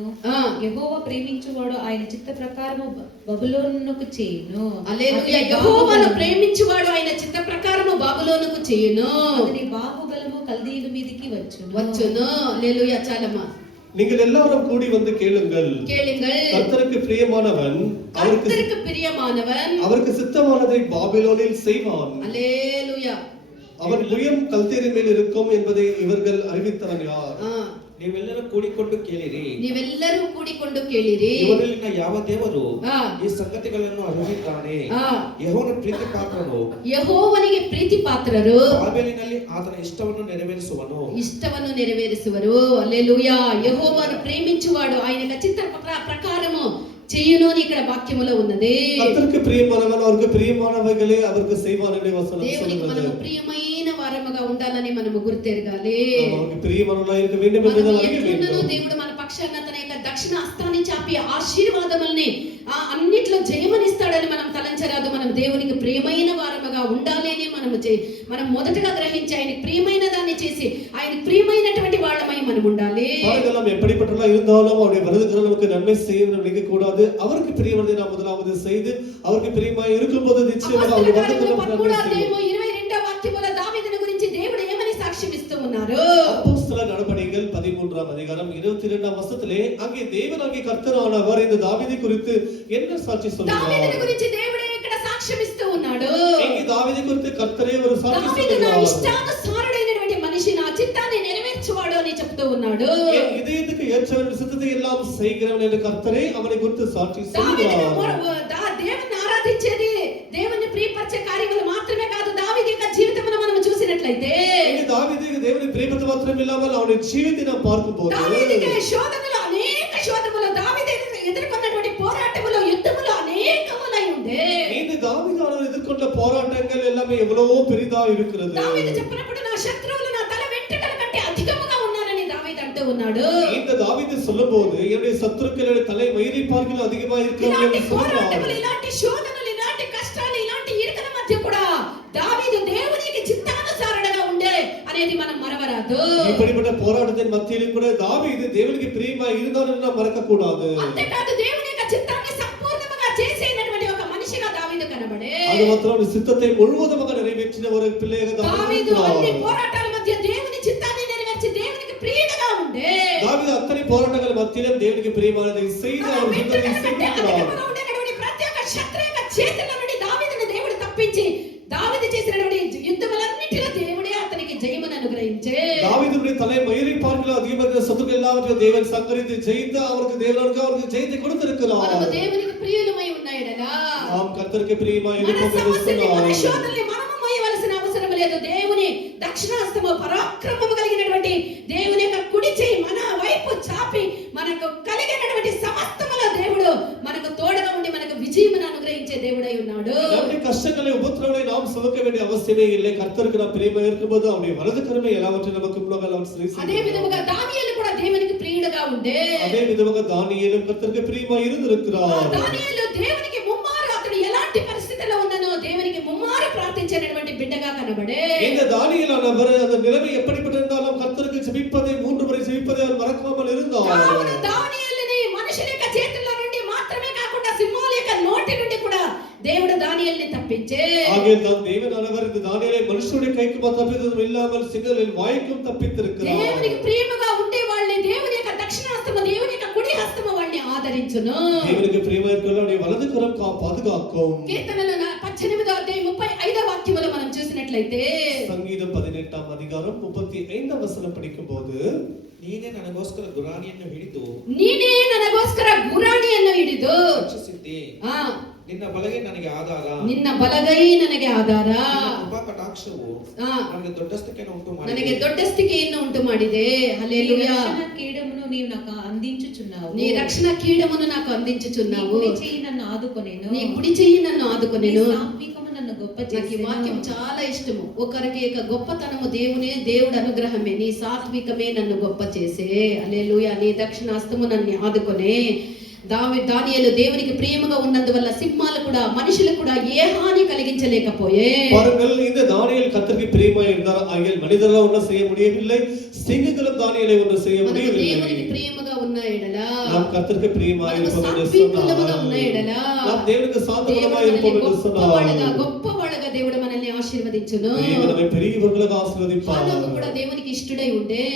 యెహోవా ప్రేమించువాడు ఆయన చిత్త ప్రకారము బబులోనుకు చేయును. హల్లెలూయా. యెహోవాను ప్రేమించువాడు ఆయన చిత్త ప్రకారము బాబులోనుకు చేయును. అతని బాహుబలము కల్దీయుల మీదికి వచ్చును. వచ్చును. హల్లెలూయా. చాలమ్మా. நீங்கள் எல்லாரும் கூடி வந்து கேளுங்கள். கேளுங்கள். கர்த்தருக்கு பிரியமானவன் கர்த்தருக்கு பிரியமானவன் அவருக்கு சித்தமானதை பாபிலோனில் செய்வான். ஹல்லேலூயா. அவன் புயம் கல்தேரின் மேல் இருக்கும் என்பதை இவர்கள் அறிவித்தவன் யார்? ನೀವೆಲ್ಲರೂ ಕೂಡಿಕೊಂಡು ಕೇಳಿರಿ. ನೀವೆಲ್ಲರೂ ಕೂಡಿಕೊಂಡು ಕೇಳಿರಿ. ಇವರಲ್ಲಿನ ಯಾವ ದೇವರು ಆ. ಈ ಸಂಗತಿಗಳನ್ನು ಅರಿವಿದ್ದಾನೆ? ಆ. ಯೆಹೋವನ ಪ್ರೀತಿ ಪಾತ್ರನು. ಯೆಹೋವನಿಗೆ ಪ್ರೀತಿ ಪಾತ್ರರು. ಬಾಬೆಲಿನಲ್ಲಿ ಆತನ ಇಷ್ಟವನ್ನು ನೆರವೇರಿಸುವನು. ఇష్టವನ್ನು నెరవేరుಸುವರು. హల్లెలూయా. యెహోవాను ప్రేమించువాడు ఆయన చిత్త ప్రకారము చేయును అని ఇక్కడ వాక్యములో ఉన్నది. கர்த்தருக்கு பிரியமானவன் அவருக்கு பிரியமானவைகளே அவருக்கு செய்வான் என்ற வசனம் దేవునికి சொல்கிறது. మనము ప్రియమైన వారముగా ఉండాలని మనము గుర్తెరగాలి. அவருக்கு பிரியமானவர்களாக இருக்க வேண்டும் என்று మనము அறிய ఎట్లున్ననో வேண்டும். దేవుడు మన పక్షాన తన యొక్క దక్షిణ హస్తాన్ని చాపి ఆశీర్వాదముల్ని అన్నిట్లో జయమనిస్తాడని మనం తలంచరాదు. మనం దేవునికి ప్రియమైన వారముగా ఉండాలి అని మనం మొదటగా గ్రహించి ఆయనకి ప్రియమైన దాన్ని చేసి ఆయనకి ప్రియమైనటువంటి వాళ్ళమై మనం ఉండాలి. பாருங்கள் எப்படிப்பட்டவர்களா இருந்தாலும் அவருடைய வலதுகரம் நமக்கு நன்மை செய்ய நினைக்க கூடாது. அவருக்கு பிரியமானதை நாம் முதலாவது செய்து அவருக்கு பிரியமாய் இருக்கும்போது நிச்சயமாக அவருடைய வலதுகரம் நன்மை செய்யும். 22వ వాక్యములో దావీదుని గురించి దేవుడు ఏమని సాక్ష్యం ఇస్తూ ఉన్నారు? அப்போஸ்தலர் நடபடிகள் 13ஆம் அதிகாரம் 22ஆம் வசனத்திலே அங்கே தேவனாகிய கர்த்தரானவர் இந்த தாவீதை குறித்து என்ன சாட்சி சொல்கிறார்? దావీదుని గురించి దేవుడే ఇక్కడ సాక్ష్యం ఇస్తూ ఉన్నాడు. இங்கே தாவீதை குறித்து கர்த்தரே ஒரு சாட்சி దావీదు నా சொல்கிறார். ఇష్టానుసారుడైనటువంటి మనిషి, నా చిత్తాన్ని నెరవేర్చువాడు అని చెప్తూ ఉన్నాడు. என் இதயத்துக்கு ஏற்றவன் சித்தத்தை எல்லாம் செய்கிறவன் என்று கர்த்தரே அவனை குறித்து சாட்சி சொல்கிறார். దేవుని ఆరాధించేది దేవుని ప్రియపరిచే కార్యములు మాత్రమే కాదు. దావీదు యొక్క జీవితమును మనం చూసినట్లయితే இங்கே தாவீது தேவனை பிரியப்படுத்த மாத்திரம் இல்லாமல் அவனுடைய ஜீவித்தை நாம் பார்க்கும்போது దావీదుకి శోధనలు అనేక శోధనలు దావీదు ఎదుర్కొన్నటువంటి పోరాటములు యుద్ధములు అనేకములై ఉండే. இந்த தாவீதானவர் எதிர்கொண்ட போராட்டங்கள் எல்லாமே எவ்வளவோ பெரிதா இருக்கிறது. దావీదు చెప్పినప్పుడు నా శత్రువులు నా తల వెంట్రుకల కంటే అధికముగా ఉన్నారని దావీదు అంటూ ఉన్నాడు. இந்த தாவீது சொல்லும்போது என்னுடைய சத்துருக்களுடைய தலை மயிரை பார்க்கிலும் அதிகமா இருக்கிறார்கள் ఇలాంటి என்று சொல்றார். పోరాటములు, ఇలాంటి శోధనలు, ఇలాంటి కష్టాలు, ఇలాంటి ఇరుకుల మధ్య కూడా దావీదు దేవునికి చిత్తానుసారుడుగా ఉండే అనేది మనం మరవరాదు. இப்படிப்பட்ட போராட்டத்தின் மத்தியிலும் கூட தாவீது தேவனுக்கு பிரியமா இருந்தார் என்று நாம் மறக்க கூடாது. అంతేకాదు దేవుని యొక్క చిత్తాన్ని సంపూర్ణంగా చేసేటువంటి ఒక మనిషిగా దావీదు కనబడే. அது மாத்திரம் சித்தத்தை முழுவதுமாக நிறைவேற்றின ஒரு பிள்ளையாக దావీదు தாவீது అన్ని இருக்கிறார். పోరాటాల మధ్య దేవుని చిత్తాన్ని నెరవేర్చి దేవునికి ప్రియుడుగా ఉండే. தாவீது அத்தனை போராட்டங்கள் மத்தியிலும் தேவனுக்கு பிரியமானதை செய்து తన அவர் వెంట్రుకల சித்தத்தை కంటే செய்திருக்கிறார். అధికముగా ఉండేటువంటి ప్రతి ఒక్క శత్రువు యొక్క చేతుల నుండి దావీదుని దేవుడు తప్పించి దావీదు చేసినటువంటి యుద్ధములన్నిటిలో దేవుడే అతనికి జయమును అనుగ్రహించే. தாவீதுடைய தலை மயிரை பார்க்கிலும் அதிகமாக சத்துருக்கள் எல்லாவற்றையும் தேவன் சங்கரித்து ஜெயித்து அவருக்கு அவருக்கு ஜெயத்தை கொடுத்திருக்கிறார். మనము దేవునికి ప్రియులమై ఉన్నాయడలా. நாம் கர்த்தருக்கு பிரியமாய் మన இருப்போம் என்று సమస్యని, మన சொன்னார். శోధనల్ని మనము మోయవలసిన అవసరం లేదు. దేవుని దక్షిణాస్తము పరాక్రమము కలిగినటువంటి దేవుని యొక్క కుడి చేయి మన వైపు చాపి మనకు కలిగినటువంటి సమస్తములో దేవుడు మనకు తోడుగా ఉండి మనకు విజయమును అనుగ్రహించే దేవుడై ఉన్నాడు. நம்முடைய கஷ்டங்களை உபத்திரவங்களை நாம் சுமக்க வேண்டிய அவசியமே இல்லை. கர்த்தருக்கு நாம் பிரியமாய் இருக்கும்போது அவருடைய வலது கரமே எல்லாவற்றையும் நமக்கு முன்னாக அவர் சரி అదే செய்கிறார். విధముగా దానియేలు కూడా దేవునికి ప్రియుడుగా ఉండే. அதே விதமாக தானியேலும் கர்த்தருக்கு பிரியமாய் இருந்திருக்கிறார். దానియేలు దేవునికి ముమ్మారు అతడు ఎలాంటి పరిస్థితిలో ఉన్నానో దేవునికి ముమ్మారు ప్రార్థించేటువంటి బిడ్డగా కనబడే. இந்த தானியேலானவர் அந்த நிலைமை எப்படிப்பட்டிருந்தாலும் கர்த்தருக்கு ஜெபிப்பதை 3 முறை ஜெபிப்பதை அவர் மறக்காமல் இருந்தார். దేవుడు దానియేలుని మనుషుల యొక్క చేతుల్లో నుండి మాత్రమే కాకుండా సింహాల యొక్క నోటి నుండి కూడా దేవుడు దానియేలుని తప్పించే. ஆகையால் தேவனானவர் இந்த தானியேலை மனுஷனுடைய கைக்கு தப்பித்ததும் இல்லாமல் சிங்கங்களின் வாய்க்கும் தப்பித்திருக்கிறார். దేవునికి ప్రియముగా ఉండే వాళ్ళని దేవుని యొక్క దక్షిణ హస్తము, దేవుని యొక్క కుడి హస్తము వాళ్ళని ఆదరించును. தேவனுக்கு பிரியமா இருக்கிறவருடைய வலது கரம் பாதுகாக்கும். కీర్తనలు 18వ అధ్యాయం 35వ వాక్యములో మనం చూసినట్లయితే చూసినట్లయితే சங்கீதம் 18ஆம் அதிகாரம் 35ஆம் வசனம் படிக்கும்போது ನೀನೇ ನನಗೋಸ್ಕರ ಗುರಾಣಿಯನ್ನು ಹಿಡಿದು ನೀನೇ ನನಗೋಸ್ಕರ ಗುರಾಣಿಯನ್ನು ಹಿಡಿದು ರಕ್ಷಿಸಿದ್ದಿ. ಆ ನಿನ್ನ ಬಲಗೈ ನನಗೆ ಆಧಾರ. ನಿನ್ನ ಬಲಗೈ ನನಗೆ ಆಧಾರ. ನಿನ್ನ ಕೃಪಾ ಕಟಾಕ್ಷವು ನನಗೆ ದೊಡ್ಡಸ್ತಿಕೆಯನ್ನು ಉಂಟು ಮಾಡಿದೆ. ನನಗೆ ದೊಡ್ಡಸ್ತಿಕೆಯನ್ನು ಉಂಟು ಮಾಡಿದೆ. హల్లెలూయా. రక్షణ కీడమును నీవు నాకు అందించుచున్నావు. నీ రక్షణ కీడమును నాకు అందించుచున్నావు. నీ కుడి చెయ్యి నన్ను ఆదుకొనెను. నీ కుడి చెయ్యి నన్ను ఆదుకొనెను. నీ సాత్వికము నన్ను గొప్ప నాకు ఈ చేసెను. వాక్యం చాలా ఇష్టము. ఒకరికి ఇక గొప్పతనము దేవుడు అనుగ్రహమే. నీ సాత్వికమే నన్ను గొప్ప చేసే. హల్లెలూయా. నీ దక్షిణాస్తము నన్ను ఆదుకొనే. దానియేలు దేవునికి ప్రియముగా ఉన్నందువల్ల సింహాలు కూడా మనుషులకు కూడా ఏ హాని కలిగించలేకపోయే. பாருங்கள், இந்த தானியேல் கர்த்தருக்கு பிரியமாய் இருந்தார். ஆகியால் மனிதர்களால் ஒன்றும் செய்ய முடியவில்லை. சிங்கங்களும் தானியேலை ஒன்றும் செய்ய முடியவில்லை. దేవునికి ప్రియముగా ఉన్న ఎడల, நாம் கர்த்தருக்கு பிரியமாய் இருப்போம் என்று సాత్వికులముగా ఉన్న சொன்னால், ఎడల, நாம் தேவனுக்கு சாந்தமாய் இருப்போம் என்று சொன்னால், గొప్పవాడుగా దేవుడు మనల్ని ఆశీర్వదించును. தேவன் நம்மை பெரியவர்களாக ஆசீர்வதிப்பார். హానోకు కూడా దేవునికి ఇష్టడై ఉండే.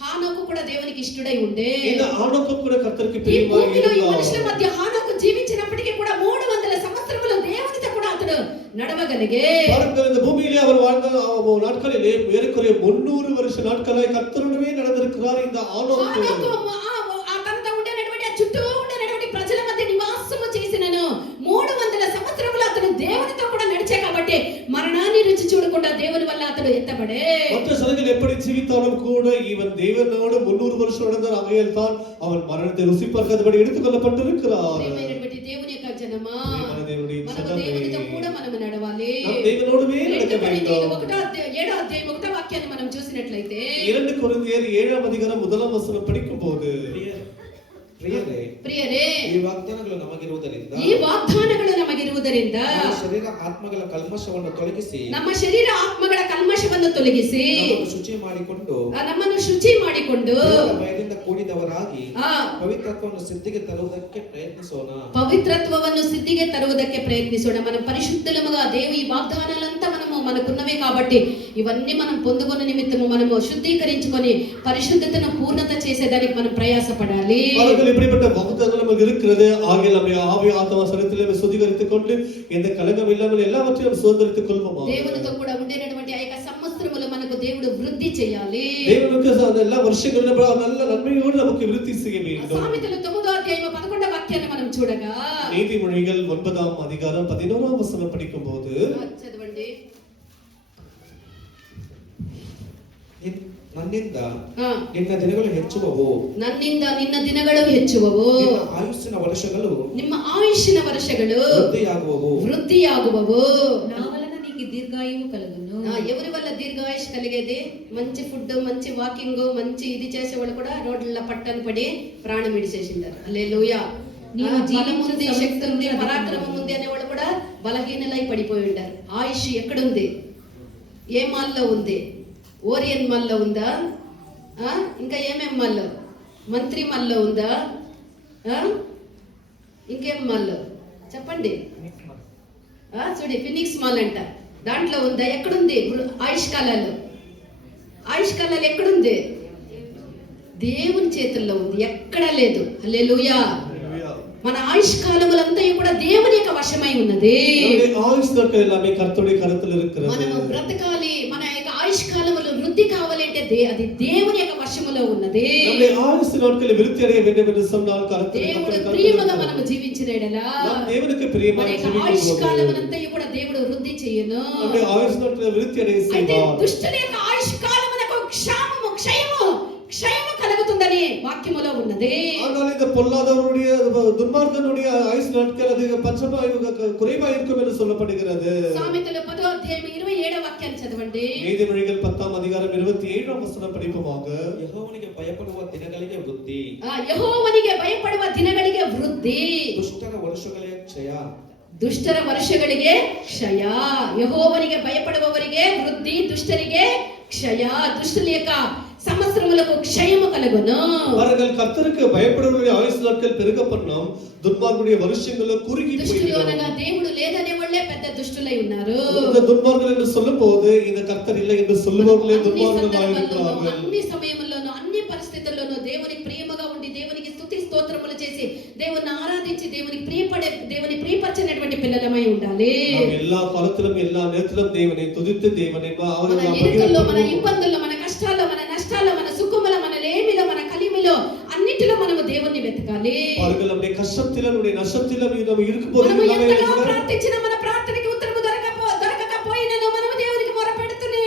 హానోకు కూడా దేవునికి ఇష్టడై ఉండే. இந்த ஆனோக்கும் கூட கர்த்தருக்கு ఈ பிரியமாய் భూమిలో ఈ మనుషుల இருந்தார். మధ్య హానోకు జీవించినప్పటికీ కూడా 300 సంవత్సరములు దేవునితో కూడా అతడు నడవగలిగే. பாருங்கள், இந்த பூமியிலே அவர் வாழ்ந்த நாட்களிலே ஏறக்குறைய 300 வருஷ நாட்களாய் கர்த்தருடனே நடந்திருக்கிறார் இந்த ஆனோக்கு. తనతో ఉండేటువంటి చుట్టూ ఉండేటువంటి ప్రజల మధ్య నివాసము చేసినను 300 సంవత్సరములు అతడు దేవునితో కూడా నడిచే కాబట్టి మరణాన్ని రుచి చూడకుండా దేవుని వల్ల అతడు ఎత్తబడే. மற்ற சனங்கள் எப்படி ஜீவித்தாலும் கூட இவன் தேவனோடு 300 வருஷம் நடந்தார். ஆகையால் தான் அவன் மரணத்தை ருசி பார்க்காதபடி எடுத்துக்கொள்ளப்பட்டிருக்கிறார். ప్రియమైనటువంటి దేవుని యొక్క జనమా, ప్రియమైన దేవుని మనము జనమే, దేవునితో కూడా మనము నడవాలి. நாம் தேவனோடுவே நடக்க வேண்டும். 7వ అధ్యాయం 1వ వాక్యాన్ని మనం చూసినట్లయితే 2 కొరింథీయர் 7ஆம் அதிகாரம் 1ஆம் வசனம் படிக்கும்போது, ಪ್ರಿಯರೇ, ಈ ವಾಗ್ದಾನಗಳು ನಮಗಿರುವುದರಿಂದ ಈ ವಾಗ್ದಾನಗಳು ನಮಗಿರುವುದರಿಂದ ನಮ್ಮ ಶರೀರ ಆತ್ಮಗಳ ಕಲ್ಮಶವನ್ನು ತೊಲಗಿಸಿ ನಮ್ಮ ಶರೀರ ಆತ್ಮಗಳ ಕಲ್ಮಶವನ್ನು ತೊಲಗಿಸಿ ನಮ್ಮನ್ನು ಶುಚಿ ಮಾಡಿಕೊಂಡು ನಮ್ಮನ್ನು ಶುಚಿ ಮಾಡಿಕೊಂಡು ದೇವರ ಭಯದಿಂದ ಕೂಡಿದವರಾಗಿ ಆ ಪವಿತ್ರತ್ವವನ್ನು ಸಿದ್ಧಿಗೆ ತರುವುದಕ್ಕೆ ಪ್ರಯತ್ನಿಸೋಣ. పవిత్రత్వವನ್ನು సిద్ధిಗೆ తరుವುದಕ್ಕೆ ప్రయత్నించడం. మనం పరిశుద్ధులముగా ఈ వాగ్దానాలంతా మనకున్నవే కాబట్టి ఇవన్నీ మనం పొందుకున్న నిమిత్తము మనము శుద్ధీకరించుకొని పరిశుద్ధతను పూర్ణత చేసేదానికి మనం ప్రయాసపడాలి. அவர்கள் இப்படிப்பட்ட வாக்குத்தத்தங்கள் நமக்கு இருக்கிறது. ஆகிய நம்முடைய ஆவி ஆத்மா சரீரத்திலே சுத்திகரித்துக் கொண்டு எந்த கலங்கம் இல்லாமல் எல்லாவற்றையும் சுதந்திரித்துக் கொள்வோம். దేవునితో కూడా ఉండేటువంటి ఆ యొక్క సంవత్సరములు మనకు దేవుడు వృద్ధి చేయాలి. தேவனுக்கு எல்லா வருஷங்களிலும் நல்ல நன்மையோடு நமக்கு விருத்தி செய்ய வேண்டும். సామెతలు 9వ అధ్యాయం 11వ వాక్యాన్ని మనం చూడగా நீதிமொழிகள் 9ஆம் அதிகாரம் 11ஆம் வசனம் படிக்கும்போது, చదవండి. ನನ್ನಿಂದ ನಿನ್ನ ದಿನಗಳು ಹೆಚ್ಚುವವು. ನನ್ನಿಂದ ನಿನ್ನ ದಿನಗಳು ಹೆಚ್ಚುವವು. ನಿನ್ನ ಆಯುಷ್ಯನ ವರ್ಷಗಳು ನಿಮ್ಮ ಆಯುಷ್ಯನ ವರ್ಷಗಳು వృద్ధియాగువవు. నా వలన నీకు దీర్ఘాయువు కలుగును. ఎవరి వల్ల దీర్ఘాయుష్ కలిగేది? మంచి ఫుడ్, మంచి వాకింగ్, మంచి ఇది చేసేవాళ్ళు కూడా రోడ్ల పట్టని పడి ప్రాణం విడిచేసింటారు. హల్లెలూయా. బలం ఉంది, శక్తి ఉంది, పరాక్రమం ఉంది అనేవాళ్ళు కూడా బలహీనలై పడిపోయి ఉంటారు. ఆయుష్ ఎక్కడుంది? ఏ మాల్లో ఉంది? ఓరియన్ మాల్లో ఉందా? ఇంకా ఏమేం మాల్లో? మంత్రి మాల్లో ఉందా? ఇంకేం మాల్లో చెప్పండి. చూడి, ఫినిక్స్ మాల్ అంట, దాంట్లో ఉందా? ఎక్కడుంది ఆయుష్ కాలాలు? ఆయుష్ కాలాలు ఎక్కడుంది? దేవుని చేతుల్లో ఉంది, ఎక్కడా లేదు. హల్లెలూయా. మన ఆయుష్ కాలములంతా కూడా దేవుని యొక్క వశమై ఉన్నది. ఆయుష్ నాட்கள் எல்லாமே கர்த்தருடைய கரத்தில் இருக்கிறது. మనము బ్రతకాలి, మన యొక్క ఆయుష్ కాలములో వృద్ధి కావాలి అంటే అది దేవుని యొక్క వశములో ఉన్నది. நம்முடைய ஆயுஷ் நாட்களில் விருத்தி அடைய வேண்டும் என்று சொன்னால் దేవుడు ప్రియముగా మనము జీవించిన ఎడల దేవునికి ప్రియమైన ఆయుష్ కాలమునంతా కూడా దేవుడు వృద్ధి చేయను. நம்முடைய ஆயுஷ் நாட்களில் விருத்தி அடைய అయితే செய்வார். దుష్టుని యొక్క ఆయుష్ కాలమునకు క్షయము కలుగుతుందని వాక్యములో ఉన్నది. ஆனால் இந்த பொல்லாதவருடைய துன்மார்க்கனுடைய ஆயுஷ் நாட்கள் அது குறைவா இருக்கும் என்று சொல்லப்படுகிறது. సామెతలు 10వ అధ్యాయం 27వ వాక్యాన్ని చదవండి. நீதிமொழிகள் 10ஆம் அதிகாரம் 27ஆம் வசனம் படிப்போமாக, ಯೆಹೋವನಿಗೆ ಭಯಪಡುವ ದಿನಗಳಿಗೆ ವೃದ್ಧಿ, ಯೆಹೋವನಿಗೆ ಭಯಪಡುವ ದಿನಗಳಿಗೆ ವೃದ್ಧಿ, ದುಷ್ಟರ ವರ್ಷಗಳೇ ಕ್ಷಯ. ದುಷ್ಟರ ವರ್ಷಗಳಿಗೆ ಕ್ಷಯ. ಯೆಹೋವನಿಗೆ ಭಯಪಡುವವರಿಗೆ ವೃದ್ಧಿ, ದುಷ್ಟರಿಗೆ ಕ್ಷಯ. దుష్టుల యొక్క సంవత్సరములకు క్షయము కలుగును. அவர்கள் கர்த்தருக்கு பயப்படுவவருடைய ஆயுஷ் நாட்கள் பெருக பண்ணோம், துன்மார்க்கனுடைய வருஷங்களும் குறுகி దుష్టులు போய்விடும். అనగా దేవుడు లేదనే వాళ్ళే పెద్ద దుష్టులై ఉన్నారు. இந்த துன்மார்க்கர்கள் என்று சொல்லும்போது இந்த கர்த்தர் இல்லை என்று சொல்லுபவர்களே துன்மார்க்கர்களாக సందర్భాల్లోనూ, இருக்கிறார்கள். అన్ని సమయముల్లోనూ, అన్ని పరిస్థితుల్లోనూ దేవునికి ప్రియముగా ఉండి దేవునికి స్తుతి స్తోత్రములు చేసి దేవుని ఆరాధించి దేవుని ప్రియపరిచినటువంటి పిల్లలమై ఉండాలి. நாம் எல்லா காலத்திலும் எல்லா நேரத்திலும் தேவனை துதித்து தேவனை మన அவர்கள் ఇరుకల్లో మన ఇబ్బందుల్లో మన కష్టాల్లో మన నష్టాల్లో మన సుఖములో మన లేమిలో మన కలిమిలో అన్నిటిలో మనము దేవుణ్ణి వెతకాలి அவர்கள் நம்முடைய கஷ்டத்திலும் நம்முடைய நஷ்டத்திலும் நம்ம இருக்கும்போது మనము எல்லாமே ఎంతగా ప్రార్థించినా మన ప్రార్థనకి ఉత్తరము దొరకకపోయినను మనము దేవునికి మొరపెడుతూనే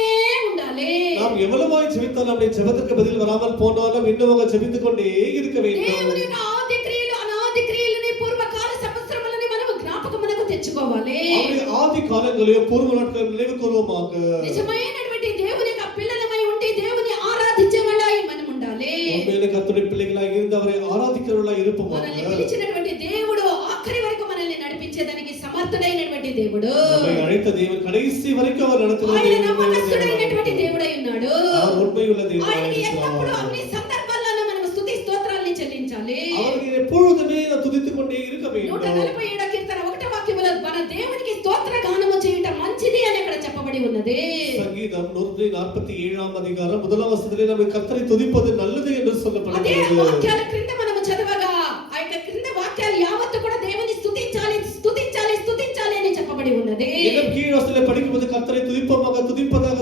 ఉండాలి நாம் எவ்வளவாய் ஜெபித்தாலும் நம்முடைய ஜெபத்துக்கு பதில் வராமல் போனாலும் இன்னும் ஜெபித்துக் கொண்டே இருக்க வேண்டும் దేవుని యొక్క ఆది క్రియలు అనాది క్రియలని పూర్వకాల సంవత్సరములని మనము జ్ఞాపకమునకు తెచ్చుకోవాలి அவருடைய ஆதி காலங்களையும் பூர்வ நாட்களையும் நினைவு கூறுவோமாக నిజమైనటువంటి దేవుని యొక్క పిల్లలమై ఉండి దేవుని ఆరాధించే వాళ్ళై మనం ఉండాలి உண்மையிலே கர்த்தருடைய பிள்ளைகளாய் இருந்து அவரை ஆராதிக்கிறவர்களாய் இருப்போமாக మనల్ని పిలిచినటువంటి దేవుడు ఆఖరి వరకు మనల్ని నడిపించేదానికి సమర్థుడైనటువంటి దేవుడు நம்மை அழைத்த தேவன் கடைசி வரைக்கும் அவர் நடத்துகிற ఆయన தேவன் నమ్మకస్తుడైనటువంటి దేవుడై ఉన్నాడు அவர் உண்மையுள்ள ఆయనకి ఎల్లప్పుడూ தேவன் అన్ని సందర్భాల్లోనూ మనం స్తుతి స్తోత్రాల్ని చెల్లించాలి அவருக்கு எப்பொழுதுமே துதித்துக் கொண்டே இருக்க வேண்டும் 147 కీర్తన 1వ వాక్యములో మన దేవునికి స్తోత్ర గానము చేయటం మంచిది అని అక్కడ చెప్పబడి ఉన్నది சங்கீதம் 147ஆம் அதிகாரம் முதலாம் வசனத்திலே நம்ம கர்த்தரை துதிப்பது நல்லது என்று అదే சொல்லப்படுகிறது వాక్యాల క్రింద మనము చదవగా ఆ యొక్క క్రింద వాక్యాలు యావత్తు కూడా దేవుని స్తుతించాలి స్తుతించాలి స్తుతించాలి అని చెప్పబడి ఉన్నది இன்னும் கீழ் வசனத்திலே படிக்கும்போது கர்த்தரை துதிப்போமாக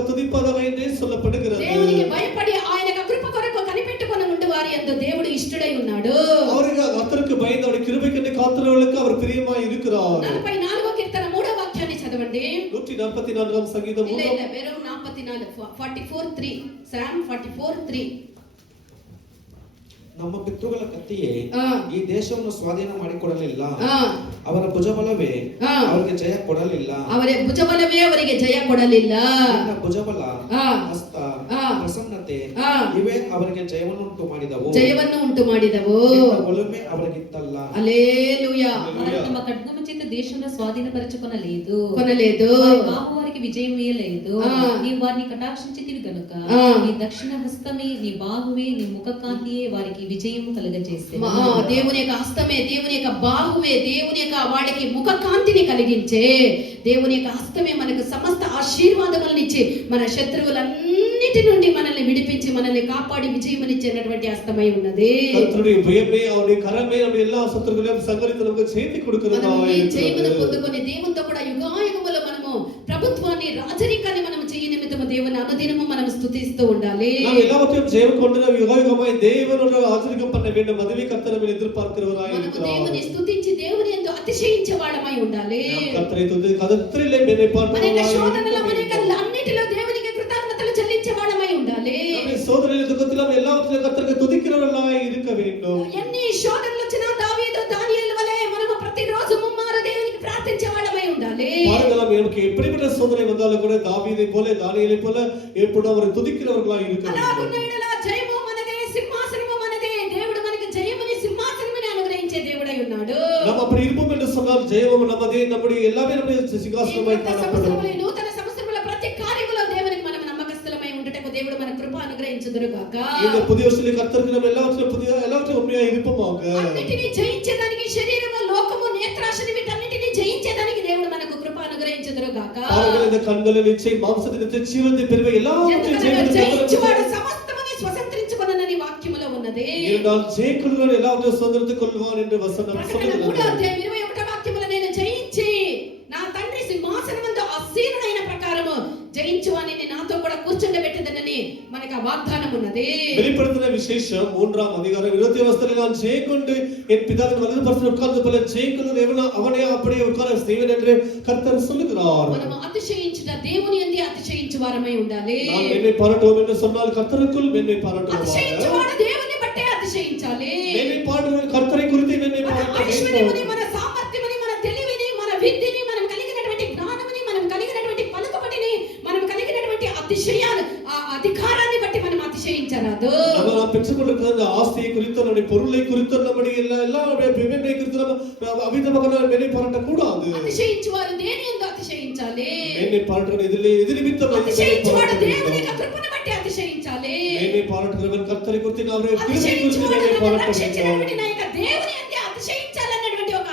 துதிப்பதாக என்றே சொல்லப்படுகிறது దేవునికి భయపడి ఆయన యొక్క కృప కొరకు కనిపెట్టుకొని ఉండువారి యందు దేవుడు ఇష్టడై ఉన్నాడు அவருக்கு கர்த்தருக்கு பயந்து அவருடைய கிருபைக்கு காத்திரவர்களுக்கு அவர் பிரியமாய் இருக்கிறார் 44వ కీర్తన 3వ వాక్యాన్ని చదవండి 144ஆம் சங்கீதம் இல்ல இல்ல வெறும் 44 44:3 సామ్ 44:3 ನಮ್ಮ ಪಿತೃಗಳ ಕತ್ತಿಯೇ ఆ ಈ ದೇಶವನ್ನು ಸ್ವಾಧೀನ ಮಾಡಿಕೊಡಲಿಲ್ಲ ఆ ಅವರ ಭುಜಬಲವೇ ఆ ಅವರಿಗೆ ಜಯ ಕೊಡಲಿಲ್ಲ ಅವರ ಭುಜಬಲವೇ ಅವರಿಗೆ ಜಯ ಕೊಡಲಿಲ್ಲ ನಿನ್ನ ಭುಜಬಲ ಆ ಹಸ್ತ ಆ ಪ್ರಸನ್ನತೆ ಆ ಇವೇ ಅವರಿಗೆ ಜಯವನ್ನುಂಟು ಮಾಡಿದವು ಜಯವನ್ನು ಉಂಟು ಮಾಡಿದವು ನಿನ್ನ ಒಲುಮೆ ಅವರಿಗಿತ್ತಲ್ಲ హల్లెలూయా వారు తమ ఖడ్గము చేత దేశంలో స్వాధీనపరచుకొనలేదు కొనలేదు వారి బాహు వారికి విజయం ఇయ్యలేదు ఆ. నీవు వారిని కటాక్షించితివి గనుక ఆ. నీ దక్షిణ హస్తమే నీ బాహువే నీ ముఖ కాంతియే వారికి విజయము కలుగజేసెను దేవుని యొక్క హస్తమే దేవుని యొక్క బాహువే దేవుని యొక్క వాళ్ళకి ముఖ కాంతిని కలిగించే దేవుని యొక్క హస్తమే మనకు సమస్త ఆశీర్వాదములను ఇచ్చి మన శత్రువులన్నిటి నుండి మనల్ని విడిపించి మనల్ని కాపాడి విజయమనిచ్చేటటువంటి హస్తమై ఉన్నది கர்த்தருடைய பயமே அவருடைய கரமே நம்ம எல்லா சத்துருக்களையும் சங்கரித்து நமக்கு செய்தி கொடுக்கிறதா మనం ఈ జయమును పొందుకొని దేవునితో కూడా యుగాయుగములో మనము ప్రభుత్వాన్ని రాజరికాన్ని మనం చేయ నిమిత్తము దేవుని అనుదినము మనం స్తుతిస్తూ ఉండాలి நாம் எல்லாவற்றையும் ஜெயம் கொண்டு நாம் யுகாயுகமாய் தேவனோட ஆச்சரியம் பண்ண வேண்டும் அதுவே கர்த்தர் நம்மை எதிர்பார்க்கிறவராய் మనము இருக்கிறார் దేవుని స్తుతించి దేవుని యందు అతిశయించే వాళ్ళమై ఉండాలి நாம் கர்த்தரை துதி கர்த்தரிலே மேன்மை మన యొక్క பாடுகிறவராய் శోధనలో మన యొక్క இருக்கிறோம். అన్నిటిలో దేవునికి కృతజ్ఞతలు చెల్లించే వాళ్ళమై ఉండాలి நம்முடைய சோதனையிலும் துக்கத்திலும் எல்லாவற்றிலும் கர்த்தருக்கு துதிக்கிறவர்களாய் இருக்க வேண்டும் ఎన్ని శోధనలు వచ్చినా దావీదు దానియేలు వలె మనము ప్రతిరోజు ముమ్మారు దేవునికి ప్రార్థించే వాళ్ళమై ఉండాలి பாருங்களாம் எனக்கு எப்படிப்பட்ட சோதனை வந்தாலும் கூட தாவீதை போல தானியேலை போல எப்படும் அவரை துதிக்கிறவர்களாய் இருக்க అలాగున్న வேண்டும் యెడల జయము మనదే సింహాసనము మనదే దేవుడు మనకి జయముని సింహాసనముని అనుగ్రహించే దేవుడై ఉన్నాడు நாம் அப்படி இருப்போம் என்று சொன்னால் ஜெயமும் நமதே நம்முடைய எல்லாமே நம்முடைய ఈ சிங்காசனமாய் కొత్త காணப்படும் సంవత్సరములో, ఈ నూతన సంవత్సరములో ప్రతి కార్యములో దేవునికి మనం నమ్మకస్తులమై ఉండుటకు దేవుడు మన కృప అనుగ్రహించుదురు గాక இந்த புதிய வருஷத்திலே கர்த்தருக்கு நம்ம எல்லாவற்றிலும் உண்மையாக இருப்போமாக అన్నిటిని జయించేదానికి శరీరము లోకము నేత్రాశని వీటన్నిటిని జయించేదానికి దేవుడు మనకు కృప అనుగ్రహించుదురు గాక பாருங்கள் இந்த கண்களின் நிச்சய மாம்சத்தின் நிச்சய ஜீவனத்தை பெறுவை எல்லாவற்றையும் జయించువాడు సమస్తముని స్వతంత్రించుకొనని వాక్యములో ఉన్నది இருந்தால் ஜெயக்குழுவன் எல்லாவற்றையும் சுதந்திரத்துக் கொள்வான் என்று வசனம் ప్రకటన 3వ சொல்லுகிறது అధ్యాయం 21వ వాక్యములో నేను జయించి నా తండ్రి సింహాసనమందు ఆసీనుడైన ప్రకారము జయించువాని నాతో కూడా కూర్చుండబెట్టదనని మనకు ఆ వాగ్దానం ఉన్నది வெளிப்படுத்தின விசேஷம் 3ஆம் அதிகாரம் 20 வசனத்தில் நான் ஜெயம் கொண்டு என் பிதாவின் வலது பரிசில் உட்கார்ந்து போல ஜெயம் கொண்டு எவனோ அவனே அப்படியே உட்கார செய்வேன் என்று கர்த்தர் சொல்லுகிறார் మనము అతిశయించుట దేవుని యందు అతిశయించు వారమై ఉండాలి நாம் மேன்மை பாராட்டுவோம் என்று சொன்னால் கர்த்தருக்குள் மேன்மை பாராட்டுவோம் అతిశయించువాడు దేవుని బట్టే అతిశయించాలి மேன்மை பாடுவன் கர்த்தரை குறித்து மேன்மை మన பாராட்ட ఐశ్వర్యముని வேண்டும் మన సామర్థ్యముని మన తెలివిని మన విద్యని మనం కలిగినటువంటి జ్ఞానముని మనం కలిగినటువంటి పలుకుబడిని మనం కలిగినటువంటి అతిశయాలు ఆ అధికారాన్ని బట్టి మనం అతిశయించరాదు நம்ம நாம் பெற்றுக்கொண்டிருக்கிற அந்த ஆஸ்தியை குறித்து நம்முடைய பொருளை குறித்து நம்முடைய எல்லா மேன்மை குறித்து நம்ம அவிதமாக மேன்மை பாராட்ட கூடாது అతిశయించువారు దేని యందు అతిశయించాలి மேன்மை பாராட்டுகிற எதில் நிமித்தம் అతిశయించువాడు దేవుని యొక్క కృపను బట్టి అతిశయించాలి மேன்மை பாராட்டுகிறவன் கர்த்தரை குறித்து அவரை கிருபை குறித்து అతిశయించువాడు மேன்மை నన్ను பாராட்ட రక్షించినటువంటి வேண்டும் నా యొక్క దేవుని యందు అతిశయించాలన్నటువంటి ఒక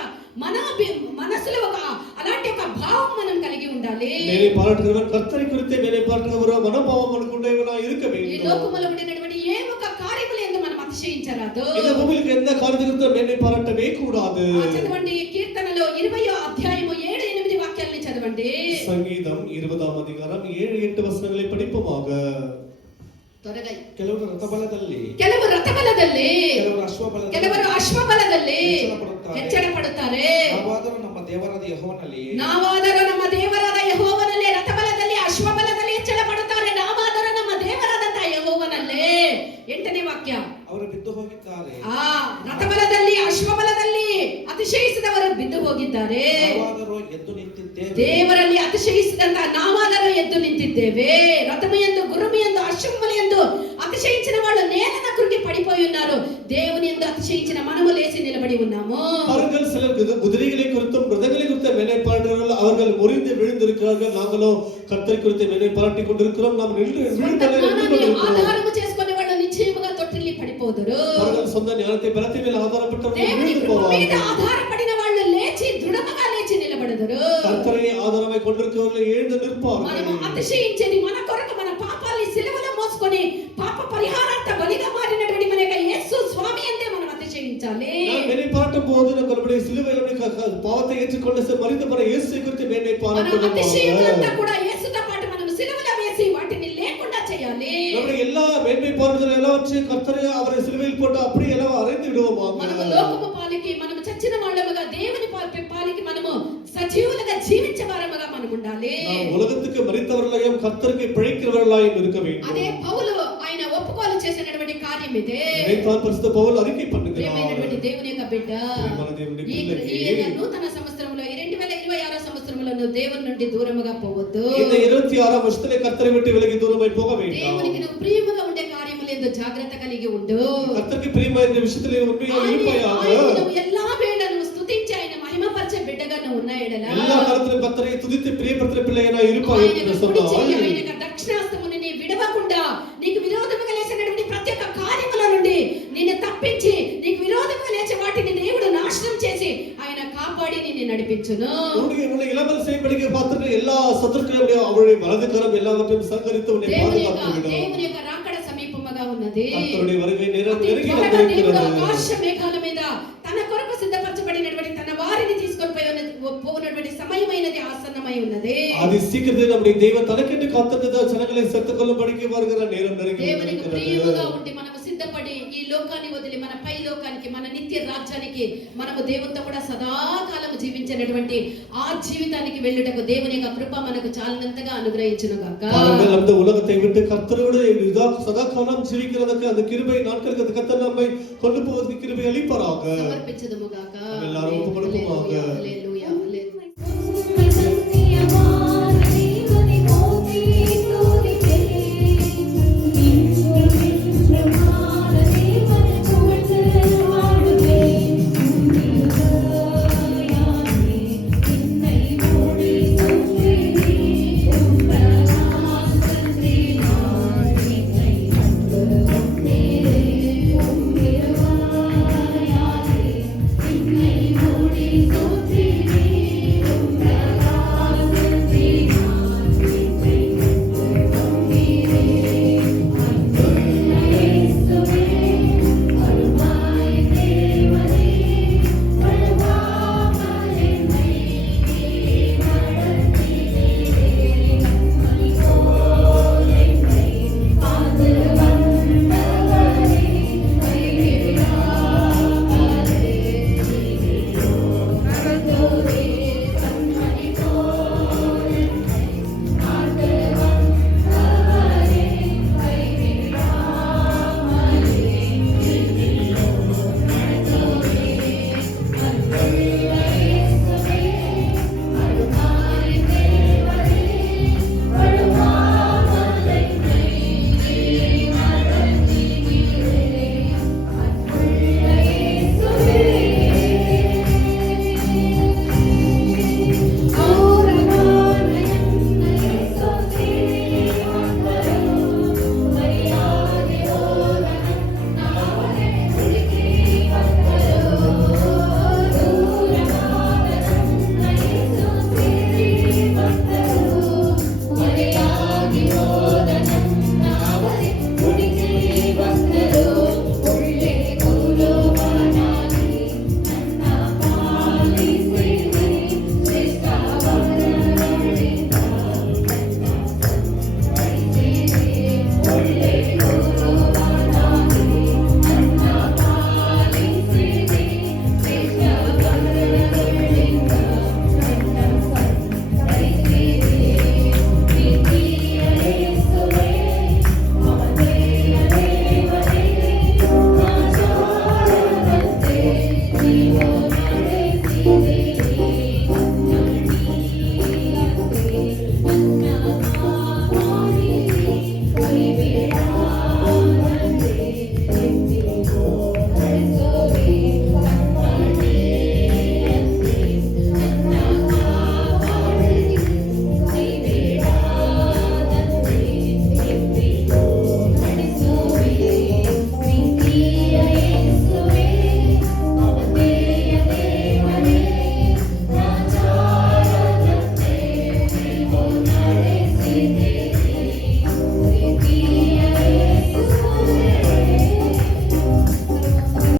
మనసులో ఒక అలాంటి ఒక భావం మనం కలిగి ఉండాలి மேன்மை பாராட்டுகிறவன் கர்த்தரை குறித்து மேன்மை பாராட்டுகிற மனோபாவம் கொண்டவனாய் இருக்க ఈ வேண்டும் లోకములో ఉండినటువంటి ఏ ఒక్క కార్యములు యందు మనం అతిశయించరాదు இந்த பூமிக்கு எந்த காரியத்தை குறித்து மேன்மை பாராட்டவே கூடாது చదవండి కీర్తనలో 20వ అధ్యాయము 7-8 వాక్యాలను చదవండి చదవండి. சங்கீதம் 20ஆம் அதிகாரம் 7-8 வசனங்களை படிப்போமாக. ತ್ವರೆಗೆ ಕೆಲವರು ರಥಬಲದಲ್ಲಿ ಕೆಲವರು ರಥಬಲದಲ್ಲಿ, ಕೆಲವರು ಅಶ್ವಬಲದಲ್ಲಿ ಕೆಲವರು ಅಶ್ವಬಲದಲ್ಲಿ ಹೆಚ್ಚಳಪಡುತ್ತಾರೆ. ಹೆಚ್ಚಳ ಪಡುತ್ತಾರೆ. ನಾವಾದರೂ ನಮ್ಮ ದೇವರಾದ ಯೆಹೋವನಲ್ಲಿ ನಾವಾದರೂ ನಮ್ಮ ದೇವರಾದ ಯೆಹೋವನಲ್ಲೇ ರಥಬಲದಲ್ಲಿ ಅಶ್ವಬಲದಲ್ಲಿ ಹೆಚ್ಚಳ ಪಡುತ್ತಾರೆ. ನಾವಾದರೂ ನಮ್ಮ ದೇವರಾದಂತಹ ಯೆಹೋವನಲ್ಲೇ. 8ನೇ ವಾಕ್ಯ. ಅವರು ಬಿದ್ದು ಹೋಗಿದ್ದಾರೆ. ರಥಬಲದಲ್ಲಿ ಅಶ್ವಬಲದಲ್ಲಿ ಅತಿಶಯಿಸಿದವರು ಬಿದ್ದು ಹೋಗಿದ್ದಾರೆ. ನಾವಾದರೂ ಎದ್ದು ನಿಂತಿದ್ದೇವೆ. ದೇವರಲ್ಲಿ ಅತಿಶಯಿಸಿದಂತಹ ನಾವಾದರೂ ಎದ್ದು నింతిದ್ದೇವೆ. రథముయందు గుర్రముయందు అశ్వములందు అతిశయించిన వాళ్ళు నేలన కృంగి పడిపోయి ఉన్నారు. దేవుని యందు అతిశయించిన మనము లేచి నిలబడి ఉన్నాము. அவர்கள் சிலர் குதிரைகளை குறித்தும் ரதங்களை குறித்த மேலே பாடுகிறார்கள். அவர்கள் முறிந்து விழுந்திருக்கிறார்கள். நாங்களோ கர்த்தரை குறித்து மேலே பாராட்டிக் கொண்டிருக்கிறோம். நாம் நின்று ఆధారము చేసుకునే వాళ్ళు నిశ్చయముగా తొట్టిల్లి పడిపోదురు. அவர்கள் சொந்த ஞானத்தை பலத்தை மேல் ஆதாரப்பட்டவர்கள் దేవుని விழுந்து కృప మీద போவார்கள். ఆధారపడిన వాళ్ళు లేచి దృఢముగా లేచి నిలబడదురు. கர்த்தரை ஆதாரமாய் கொண்டிருக்கிறவர்கள் எழுந்து நிற்பார்கள். మనము అతిశయించేది మన కొరకు మన పాపాలని సిలువలో మోసుకొని పాప పరిహారార్థ బలిగా మారినటువంటి మన యొక్క యేసు స్వామి అంతే మనం అతిశయించాలి. நாம் மேலே பாட்டும் போது நம்மளுடைய சிலுவையோட பாவத்தை ஏற்றுக்கொண்டு மரித்து போன இயேசுவை குறித்து மேலே మన అతిశయములంతా பாராட்டுவோம். కూడా యేసుతో పాటు మనం సిలువలో వేసి వాటిని లేకుండా చేయాలి. நம்முடைய எல்லா மேன்மை பாடுதல் எல்லாவற்றையும் கர்த்தரை அவரை சிலுவையில் போட்டு அப்படியே எல்லாம் அறைந்து விடுவோமாக. మనము లోకము పాలికి మనము చచ్చిన వాళ్ళముగా దేవుని పాలికి మనము సజీవులుగా జీవించే వారముగా మనం ఉండాలి. நாம் உலகத்துக்கு மரித்தவர்களாயும் கர்த்தருக்கு பிழைக்கிறவர்களாயும் இருக்க வேண்டும். అదే పౌలు ఆయన ఒప్పుకోలు చేసినటువంటి కార్యం ఇదే. இதைத்தான் பரிசுத்த பவுல் அறிக்கை பண்ணுகிறார். ప్రియమైనటువంటి దేవుని యొక్క బిడ్డ, మన దేవుని ఈ పిల్లకి నూతన సంవత్సరంలో ఈ 2026 సంవత్సరంలో నువ్వు దేవుని నుండి దూరముగా పోవద్దు. இந்த 26ஆம் வருஷத்திலே கர்த்தரை விட்டு விலகி தூரமாய் போக வேண்டாம். దేవునికి నువ్వు ప్రియముగా ఉండే కార్యములందు జాగ్రత్త కలిగి ఉండు. கர்த்தருக்கு பிரியமான விஷயத்திலே உண்மையாக இருப்பாயாக. నువ్వు எல்லா వేళ నువ్వు స్తుతించి ఆయన మహిమపరిచే బిడ్డగా నువ్వు ఉన్న ఎడల எல்லா காலத்திலும் கர்த்தரை துதித்து பிரியப்படுத்துகிற பிள்ளையாய் இருப்பாய் என்று ఆయన சொன்னார். ఆయన దక్షిణాస్తముని నీ విడవకుండా నీకు విరోధముగా లేచినటువంటి ప్రతి ఒక్క కార్యముల నుండి నిన్ను తప్పించి నీకు విరోధముగా లేచే వాటిని దేవుడు నాశనం చేసి ఆయన కాపాడి నిన్ను నడిపించును. உன்னை இளமல் செய்யப்படுகிற பார்த்துட்டு எல்லா சத்துருக்களையும் அவருடைய வலது கரம் எல்லாவற்றையும் சங்கரித்து உன்னை பாதுகாத்து விடும். దేవుని యొక్క రాకడ సమీపముగా ఉన్నది. கர்த்தருடைய வருகை நேரம் అతి நெருங்கி త్వరగా దేవుడు வந்திருக்கிறது. ఆకాశ మేఘాల మీద తన కొరకు సిద్ధపరచబడినటువంటి తన వారిని తీసుకొని పోయినటువంటి సమయమైనది ఆసన్నమై ఉన్నది. அது சீக்கிரத்தில் நம்முடைய தெய்வம் தனக்கென்று காத்திருந்த ஜனங்களை செத்துக் கொள்ளும்படிக்கு வருகிற நேரம் நெருங்கி దేవునికి வந்திருக்கிறது. ప్రియముగా ఉండి మనము సిద్ధపడి ఈ లోకాన్ని వదిలి మన పై లోకానికి మన నిత్య రాజ్యానికి మనము దేవునితో కూడా సదాకాలం జీవించినటువంటి ఆ జీవితానికి వెళ్ళుటకు దేవుని యొక్క కృప మనకు చాలినంతగా అనుగ్రహించును గాక. பாருங்கள், அந்த உலகத்தை விட்டு கர்த்தரோடு சதாகாலம் ஜீவிக்கிறதுக்கு அந்த கிருபை நாட்களுக்கு கர்த்தர் நம்மை கொண்டு போவதற்கு கிருபை அளிப்பாராக. సమర్పించదుము గాక. எல்லாரும் ஒப்புக்கொடுப்போமாக. హల్లెలూయా, హల్లెలూయా.